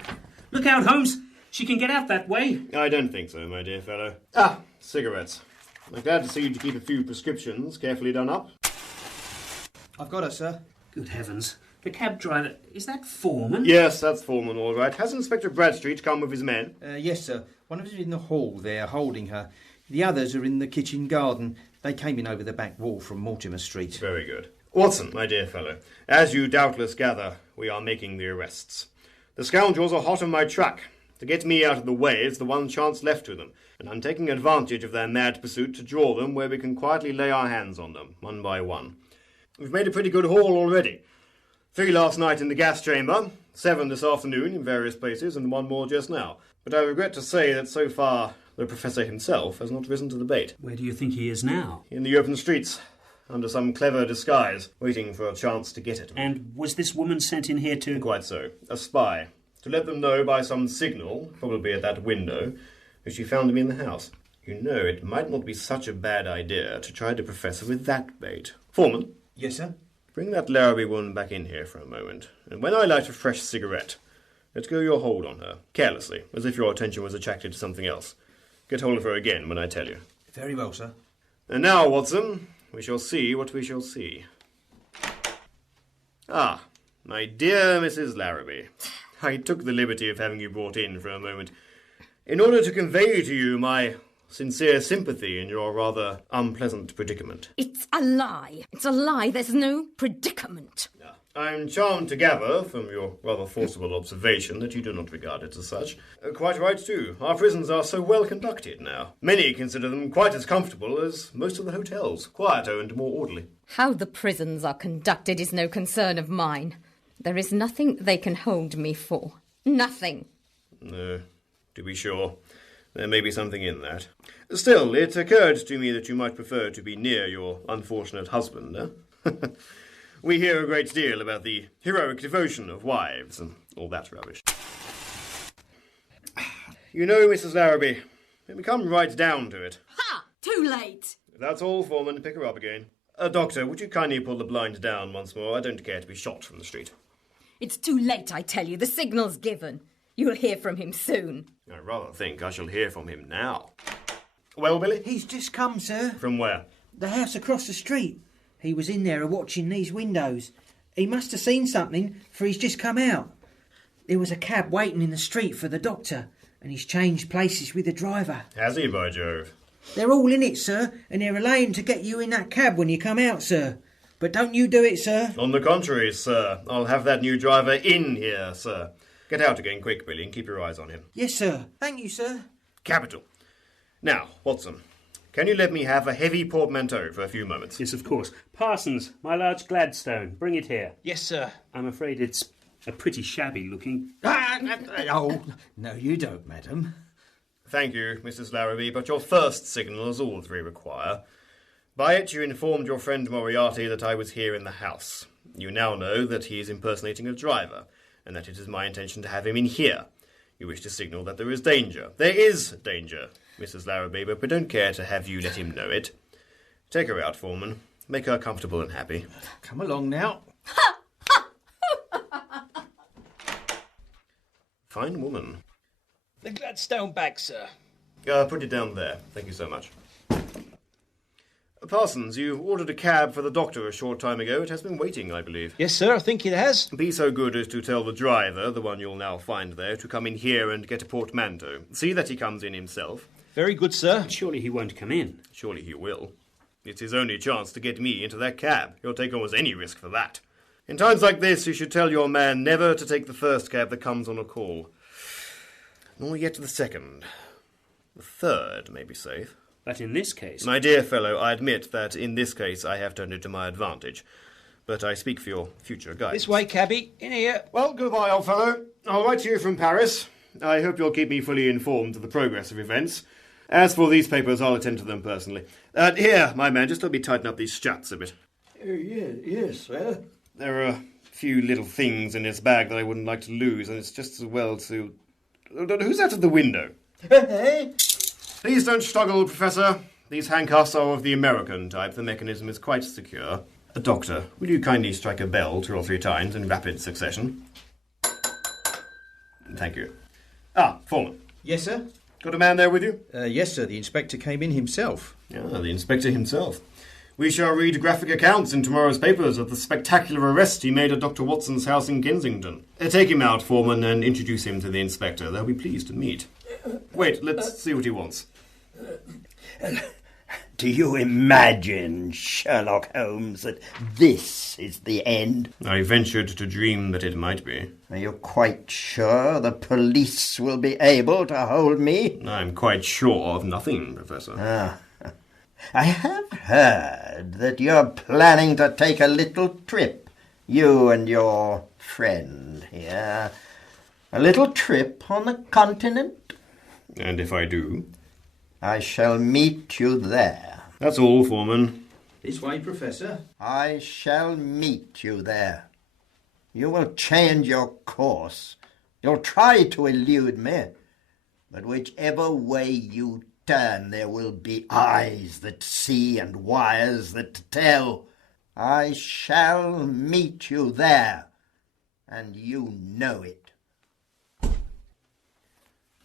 look out, Holmes. She can get out that way. I don't think so, my dear fellow. Cigarettes. I'm glad to see you to keep a few prescriptions carefully done up. I've got her, sir. Good heavens. The cab driver, is that Foreman? Yes, that's Foreman, all right. Has Inspector Bradstreet come with his men? Yes, sir. One of them is in the hall there, holding her. The others are in the kitchen garden. They came in over the back wall from Mortimer Street. Very good. Watson, my dear fellow, as you doubtless gather, we are making the arrests. The scoundrels are hot on my track. To get me out of the way is the one chance left to them, and I'm taking advantage of their mad pursuit to draw them where we can quietly lay our hands on them, one by one. We've made a pretty good haul already. 3 last night in the gas chamber, 7 this afternoon in various places, and 1 more just now. But I regret to say that so far the Professor himself has not risen to the bait. Where do you think he is now? In the open streets, under some clever disguise, waiting for a chance to get at him. And was this woman sent in here to... Quite so. A spy. To let them know by some signal, probably at that window, that she found him in the house. You know, it might not be such a bad idea to try the Professor with that bait. Foreman? Yes, sir? Bring that Larrabee woman back in here for a moment, and when I light a fresh cigarette, let go your hold on her, carelessly, as if your attention was attracted to something else. Get hold of her again when I tell you. Very well, sir. And now, Watson, we shall see what we shall see. Ah, my dear Mrs. Larrabee, I took the liberty of having you brought in for a moment, in order to convey to you my sincere sympathy in your rather unpleasant predicament. It's a lie. It's a lie. There's no predicament. I'm charmed to gather, from your rather forcible observation, that you do not regard it as such. Quite right, too. Our prisons are so well conducted now. Many consider them quite as comfortable as most of the hotels, quieter and more orderly. How the prisons are conducted is no concern of mine. There is nothing they can hold me for. Nothing. No, to be sure. There may be something in that. Still, it occurred to me that you might prefer to be near your unfortunate husband, eh? We hear a great deal about the heroic devotion of wives and all that rubbish. You know, Mrs. Larrabee, let me come right down to it. Ha! Too late! If that's all, Foreman, pick her up again. Doctor, would you kindly pull the blind down once more? I don't care to be shot from the street. It's too late, I tell you. The signal's given. You'll hear from him soon. I rather think I shall hear from him now. Well, Billy? He's just come, sir. From where? The house across the street. He was in there a-watching these windows. He must have seen something, for he's just come out. There was a cab waiting in the street for the doctor, and he's changed places with the driver. Has he, by Jove? They're all in it, sir, and they're relaying to get you in that cab when you come out, sir. But don't you do it, sir. On the contrary, sir. I'll have that new driver in here, sir. Get out again quick, Billy, and keep your eyes on him. Yes, sir. Thank you, sir. Capital. Now, Watson, can you let me have a heavy portmanteau for a few moments? Yes, of course. Parsons, my large Gladstone. Bring it here. Yes, sir. I'm afraid it's a pretty shabby looking. Oh, no, you don't, madam. Thank you, Mrs. Larrabee, but your first signal is all three require. By it you informed your friend Moriarty that I was here in the house. You now know that he is impersonating a driver, and that it is my intention to have him in here. You wish to signal that there is danger. There is danger, Mrs. Larrabee, but we don't care to have you let him know it. Take her out, Foreman. Make her comfortable and happy. Come along now. Fine woman. The Gladstone bag, sir. Put it down there. Thank you so much. Parsons, you ordered a cab for the doctor a short time ago. It has been waiting, I believe. Yes, sir, I think it has. Be so good as to tell the driver, the one you'll now find there, to come in here and get a portmanteau. See that he comes in himself. Very good, sir. Surely he won't come in. Surely he will. It's his only chance to get me into that cab. He'll take almost any risk for that. In times like this, you should tell your man never to take the first cab that comes on a call. Nor yet the second. The third may be safe. But in this case... My dear fellow, I admit that in this case I have turned it to my advantage. But I speak for your future guidance. This way, cabby. In here. Well, goodbye, old fellow. I'll write to you from Paris. I hope you'll keep me fully informed of the progress of events. As for these papers, I'll attend to them personally. Here, my man, just let me tighten up these straps a bit. Yes, sir. There are a few little things in this bag that I wouldn't like to lose, and it's just as well to... Who's out of the window? Please don't struggle, Professor. These handcuffs are of the American type. The mechanism is quite secure. Doctor, will you kindly strike a bell 2 or 3 times in rapid succession? Thank you. Foreman. Yes, sir? Got a man there with you? Yes, sir. The inspector came in himself. The inspector himself. We shall read graphic accounts in tomorrow's papers of the spectacular arrest he made at Dr. Watson's house in Kensington. Take him out, Foreman, and introduce him to the inspector. They'll be pleased to meet. Wait, let's see what he wants. Do you imagine, Sherlock Holmes, that this is the end? I ventured to dream that it might be. Are you quite sure the police will be able to hold me? I'm quite sure of nothing, Professor. I have heard that you're planning to take a little trip, you and your friend here. A little trip on the continent? And if I do? I shall meet you there. That's all, Foreman. This way, Professor. I shall meet you there. You will change your course. You'll try to elude me. But whichever way you turn, there will be eyes that see and wires that tell. I shall meet you there, and you know it.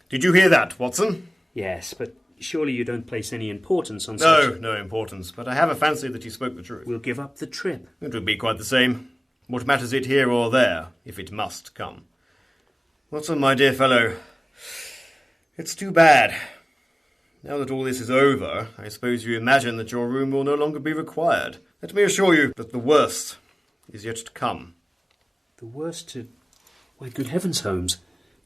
Did you hear that, Watson? Yes, but surely you don't place any importance on such... No importance, but I have a fancy that he spoke the truth. We'll give up the trip. It would be quite the same. What matters it here or there, if it must come? Watson, my dear fellow, it's too bad. Now that all this is over, I suppose you imagine that your room will no longer be required. Let me assure you that the worst is yet to come. The worst to... Why, good heavens, Holmes.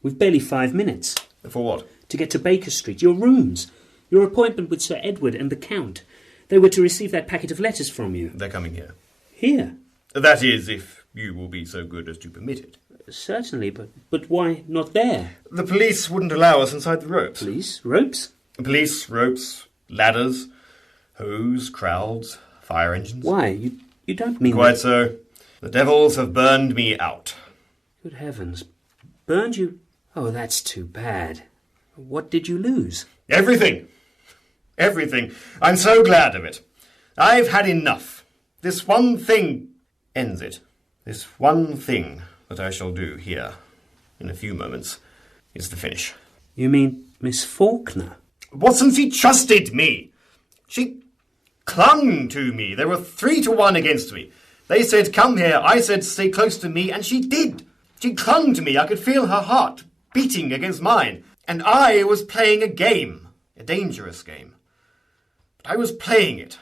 We've barely 5 minutes. For what? To get to Baker Street. Your rooms. Your appointment with Sir Edward and the Count. They were to receive that packet of letters from you. They're coming here. Here? That is, if you will be so good as to permit it. Certainly, but why not there? The police wouldn't allow us inside the ropes. Police? Ropes? Police, ropes, ladders, hose, crowds, fire engines. Why? You don't mean Quite that... so. The devils have burned me out. Good heavens. Burned you? Oh, that's too bad. What did you lose? Everything. Everything. I'm so glad of it. I've had enough. This one thing ends it. This one thing that I shall do here, in a few moments, is the finish. You mean Miss Faulkner? Watson, she trusted me. She clung to me. There were 3-1 against me. They said, come here. I said, stay close to me, and she did. She clung to me. I could feel her heart beating against mine. And I was playing a game, a dangerous game. But I was playing it.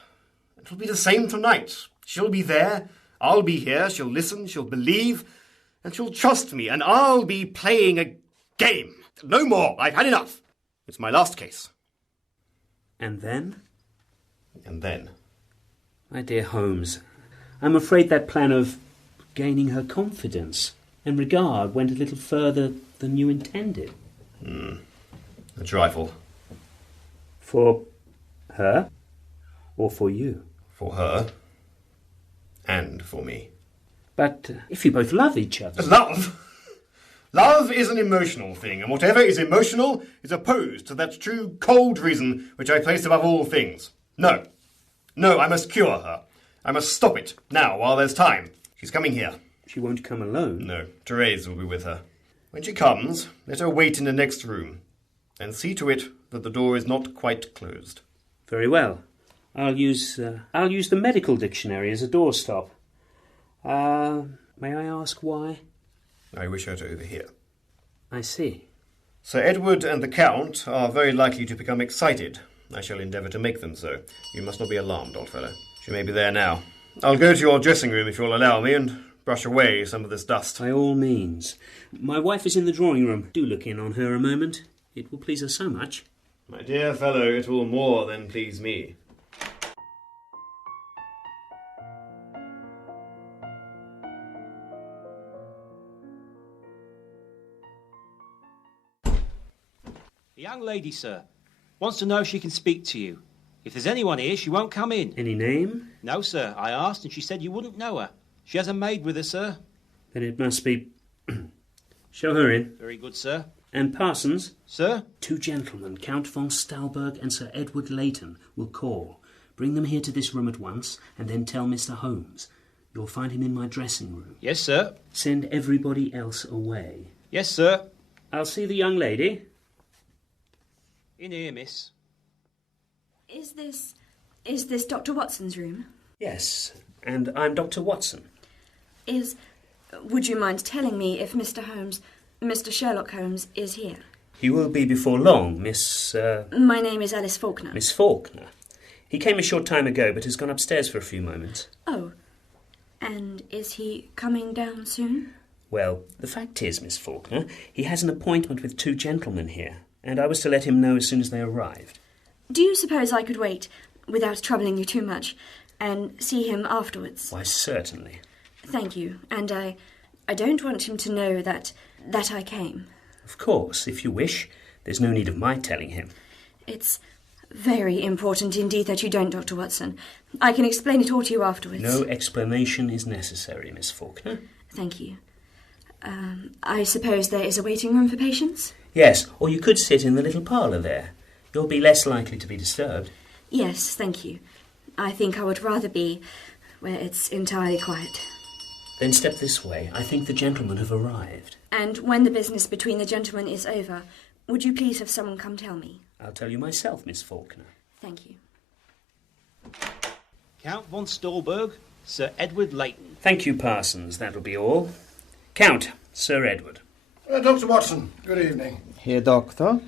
It'll be the same tonight. She'll be there, I'll be here, she'll listen, she'll believe, and she'll trust me, and I'll be playing a game. No more. I've had enough. It's my last case. And then? And then? My dear Holmes, I'm afraid that plan of gaining her confidence and regard went a little further than you intended. A trifle. For her? Or for you? For her. And for me. But if you both love each other... Love? Love is an emotional thing, and whatever is emotional is opposed to that true cold reason which I place above all things. No. No, I must cure her. I must stop it, now, while there's time. She's coming here. She won't come alone? No, Therese will be with her. When she comes, let her wait in the next room, and see to it that the door is not quite closed. Very well. I'll use the medical dictionary as a doorstop. May I ask why? I wish her to overhear. I see. Sir Edward and the Count are very likely to become excited. I shall endeavour to make them so. You must not be alarmed, old fellow. She may be there now. I'll go to your dressing room if you'll allow me, and brush away some of this dust. By all means. My wife is in the drawing room. Do look in on her a moment. It will please her so much. My dear fellow, it will more than please me. The young lady, sir, wants to know if she can speak to you. If there's anyone here, she won't come in. Any name? No, sir. I asked, and she said you wouldn't know her. She has a maid with her, sir. Then it must be... Show her in. Very good, sir. And Parsons? Sir? 2 gentlemen, Count von Stahlberg and Sir Edward Leighton, will call. Bring them here to this room at once, and then tell Mr. Holmes. You'll find him in my dressing room. Yes, sir. Send everybody else away. Yes, sir. I'll see the young lady. In here, miss. Is this Dr. Watson's room? Yes, and I'm Dr. Watson. Would you mind telling me if Mr. Sherlock Holmes is here? He will be before long, Miss... My name is Alice Faulkner. Miss Faulkner. He came a short time ago, but has gone upstairs for a few moments. Oh, and is he coming down soon? Well, the fact is, Miss Faulkner, he has an appointment with 2 gentlemen here, and I was to let him know as soon as they arrived. Do you suppose I could wait, without troubling you too much, and see him afterwards? Why, certainly. Thank you, and I don't want him to know that I came. Of course, if you wish. There's no need of my telling him. It's very important indeed that you don't, Dr. Watson. I can explain it all to you afterwards. No explanation is necessary, Miss Faulkner. Thank you. I suppose there is a waiting room for patients? Yes, or you could sit in the little parlour there. You'll be less likely to be disturbed. Yes, thank you. I think I would rather be where it's entirely quiet. Then step this way. I think the gentlemen have arrived. And when the business between the gentlemen is over, would you please have someone come tell me? I'll tell you myself, Miss Faulkner. Thank you. Count von Stahlberg, Sir Edward Leighton. Thank you, Parsons. That'll be all. Count, Sir Edward. Dr. Watson, good evening. Here, Doctor.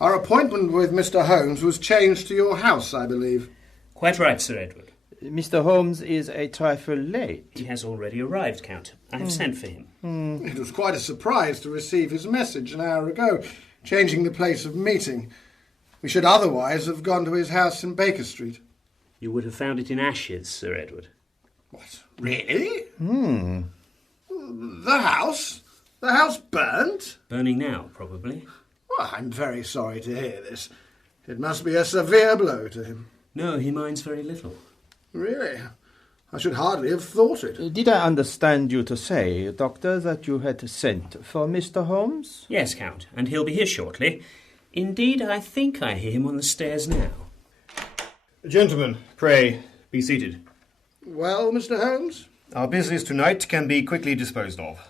Our appointment with Mr. Holmes was changed to your house, I believe. Quite right, Sir Edward. Mr. Holmes is a trifle late. He has already arrived, Count. I have sent for him. It was quite a surprise to receive his message an hour ago, changing the place of meeting. We should otherwise have gone to his house in Baker Street. You would have found it in ashes, Sir Edward. What, really? The house? The house burnt? Burning now, probably. Well, I'm very sorry to hear this. It must be a severe blow to him. No, he minds very little. Really? I should hardly have thought it. Did I understand you to say, Doctor, that you had sent for Mr. Holmes? Yes, Count, and he'll be here shortly. Indeed, I think I hear him on the stairs now. Gentlemen, pray, be seated. Well, Mr. Holmes? Our business tonight can be quickly disposed of.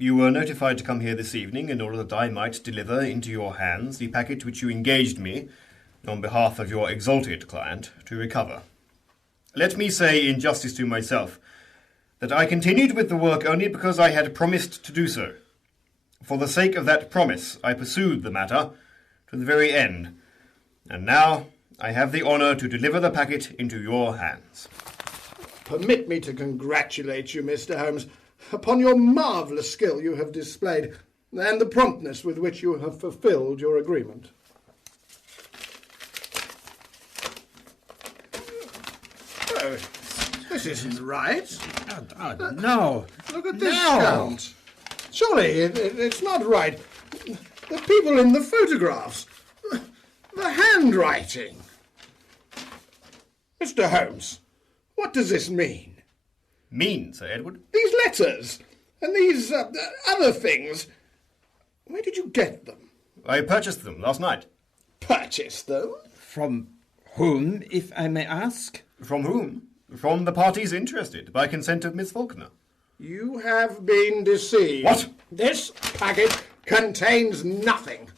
You were notified to come here this evening in order that I might deliver into your hands the packet which you engaged me, on behalf of your exalted client, to recover. Let me say, in justice to myself, that I continued with the work only because I had promised to do so. For the sake of that promise, I pursued the matter to the very end, and now I have the honour to deliver the packet into your hands. Permit me to congratulate you, Mr. Holmes, upon your marvellous skill you have displayed, and the promptness with which you have fulfilled your agreement. Oh, this isn't right. No. Look at this, Count. Surely it's not right. The people in the photographs. The handwriting. Mr. Holmes, what does this mean? Mean, Sir Edward? These letters and these other things. Where did you get them? I purchased them last night. Purchased them? From whom, if I may ask? From whom? From the parties interested, by consent of Miss Faulkner. You have been deceived. What? This packet contains nothing.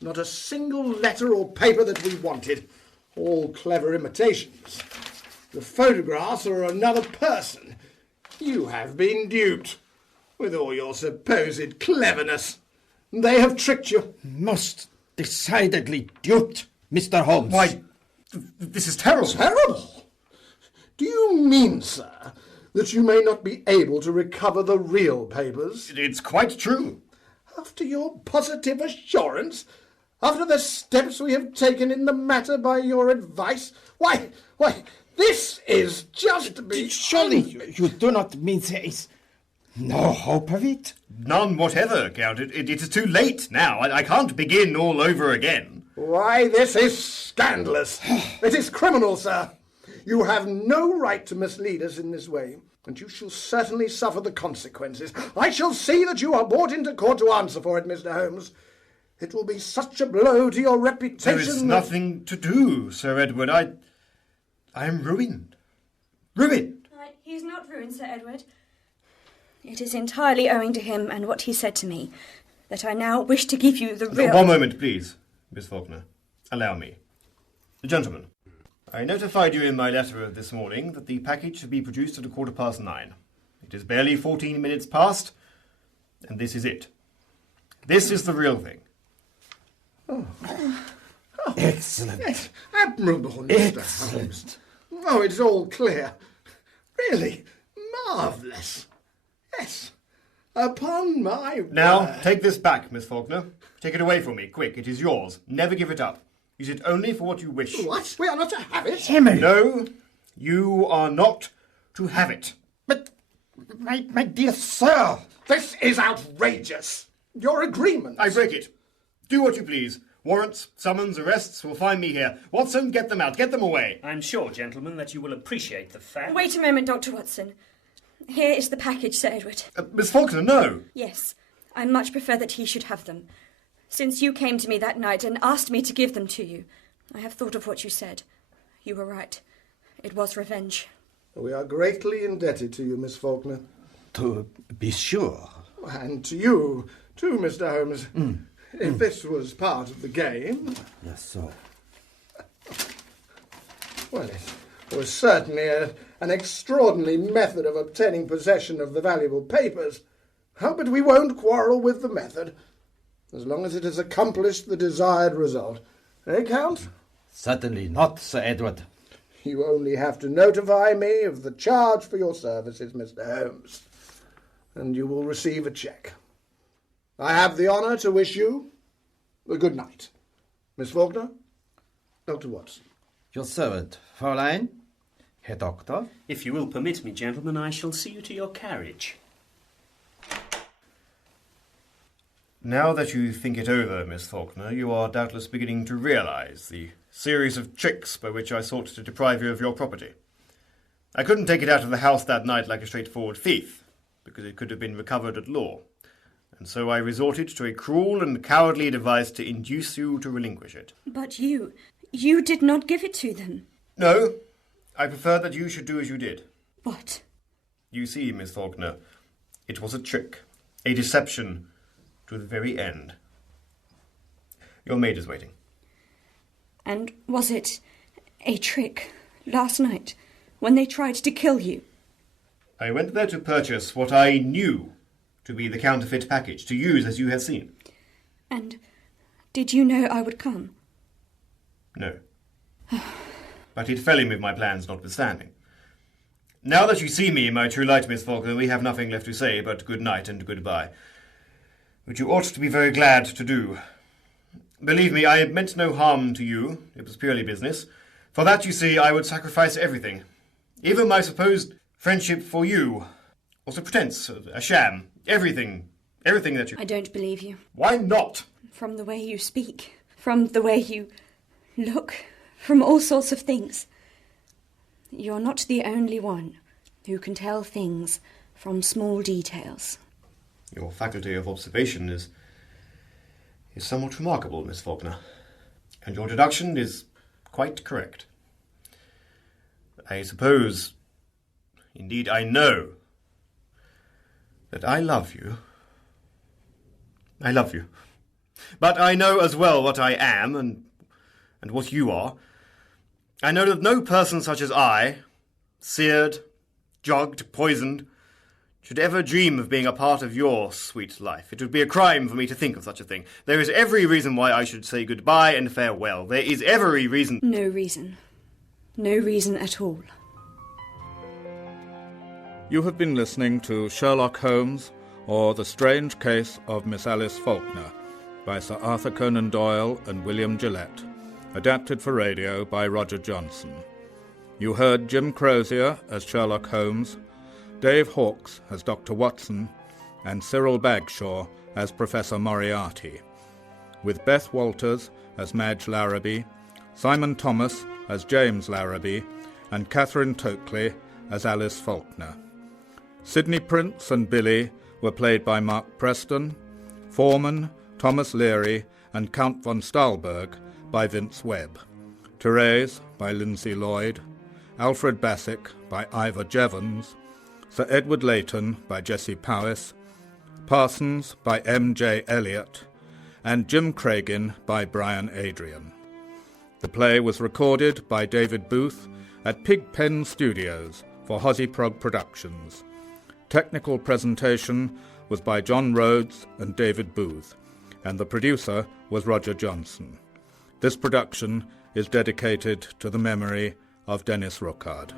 Not a single letter or paper that we wanted. All clever imitations. The photographs are another person. You have been duped, with all your supposed cleverness. They have tricked you. Most decidedly duped, Mr. Holmes. Why, this is terrible. Terrible? Do you mean, sir, that you may not be able to recover the real papers? It's quite true. After your positive assurance? After the steps we have taken in the matter by your advice? Why, this is just Surely you do not mean there is no hope of it? None whatever, Count. It is too late now. I can't begin all over again. Why, this is scandalous. It is criminal, sir. You have no right to mislead us in this way, and you shall certainly suffer the consequences. I shall see that you are brought into court to answer for it, Mr. Holmes. It will be such a blow to your reputation. There is nothing to do, Sir Edward. I am ruined. Ruined! He is not ruined, Sir Edward. It is entirely owing to him and what he said to me that I now wish to give you the real... One moment, please, Miss Faulkner. Allow me. Gentlemen, I notified you in my letter of this morning that the package should be produced at 9:15. It is barely 14 minutes past, and this is it. This is the real thing. Oh. Excellent. Yes, admirable, Mr. Holmes. Oh, it's all clear. Really, marvellous. Yes, upon my word. Now, take this back, Miss Faulkner. Take it away from me, quick. It is yours. Never give it up. Use it only for what you wish. What? We are not to have it? No, you are not to have it. But, my dear sir, this is outrageous. Your agreement. I break it. Do what you please. Warrants, summons, arrests will find me here. Watson, get them out. Get them away. I'm sure, gentlemen, that you will appreciate the fact... Wait a moment, Dr. Watson. Here is the package, Sir Edward. Miss Faulkner, no. Yes, I much prefer that he should have them. Since you came to me that night and asked me to give them to you, I have thought of what you said. You were right. It was revenge. We are greatly indebted to you, Miss Faulkner. To be sure. And to you, too, Mr. Holmes. If this was part of the game... Yes, so. Well, it was certainly an extraordinary method of obtaining possession of the valuable papers. But we won't quarrel with the method, as long as it has accomplished the desired result. Eh, Count? Certainly not, Sir Edward. You only have to notify me of the charge for your services, Mr. Holmes, and you will receive a cheque. I have the honour to wish you a good night. Miss Faulkner, Dr. Watson. Your servant, Fräulein, Herr Doctor. If you will permit me, gentlemen, I shall see you to your carriage. Now that you think it over, Miss Faulkner, you are doubtless beginning to realise the series of tricks by which I sought to deprive you of your property. I couldn't take it out of the house that night like a straightforward thief, because it could have been recovered at law, and so I resorted to a cruel and cowardly device to induce you to relinquish it. But you did not give it to them. No, I preferred that you should do as you did. What? You see, Miss Faulkner, it was a trick, a deception, to the very end. Your maid is waiting. And was it a trick last night, when they tried to kill you? I went there to purchase what I knew to be the counterfeit package, to use as you had seen. And did you know I would come? No. But it fell in with my plans notwithstanding. Now that you see me in my true light, Miss Faulkner, we have nothing left to say but good night and goodbye, which you ought to be very glad to do. Believe me, I meant no harm to you. It was purely business. For that, you see, I would sacrifice everything. Even my supposed friendship for you was a pretense, a sham. Everything that you... I don't believe you. Why not? From the way you speak, from the way you look, from all sorts of things. You're not the only one who can tell things from small details. Your faculty of observation is somewhat remarkable, Miss Faulkner, and your deduction is quite correct. I suppose, indeed I know, that I love you. I love you. But I know as well what I am and what you are. I know that no person such as I, seared, drugged, poisoned, should ever dream of being a part of your sweet life. It would be a crime for me to think of such a thing. There is every reason why I should say goodbye and farewell. There is every reason... No reason. No reason at all. You have been listening to Sherlock Holmes, or The Strange Case of Miss Alice Faulkner, by Sir Arthur Conan Doyle and William Gillette, adapted for radio by Roger Johnson. You heard Jim Crozier as Sherlock Holmes, Dave Hawkes as Dr. Watson, and Cyril Bagshaw as Professor Moriarty, with Beth Walters as Madge Larrabee, Simon Thomas as James Larrabee, and Catherine Tokley as Alice Faulkner. Sidney Prince and Billy were played by Mark Preston, Foreman, Thomas Leary, and Count von Stahlberg by Vince Webb, Therese by Lindsay Lloyd, Alfred Bassick by Ivor Jevons, Sir Edward Leighton by Jesse Powys, Parsons by M.J. Eliot, and Jim Cragin by Brian Adrian. The play was recorded by David Booth at Pigpen Studios for Hossyprog Productions. Technical presentation was by John Rhodes and David Booth, and the producer was Roger Johnson. This production is dedicated to the memory of Dennis Rookard.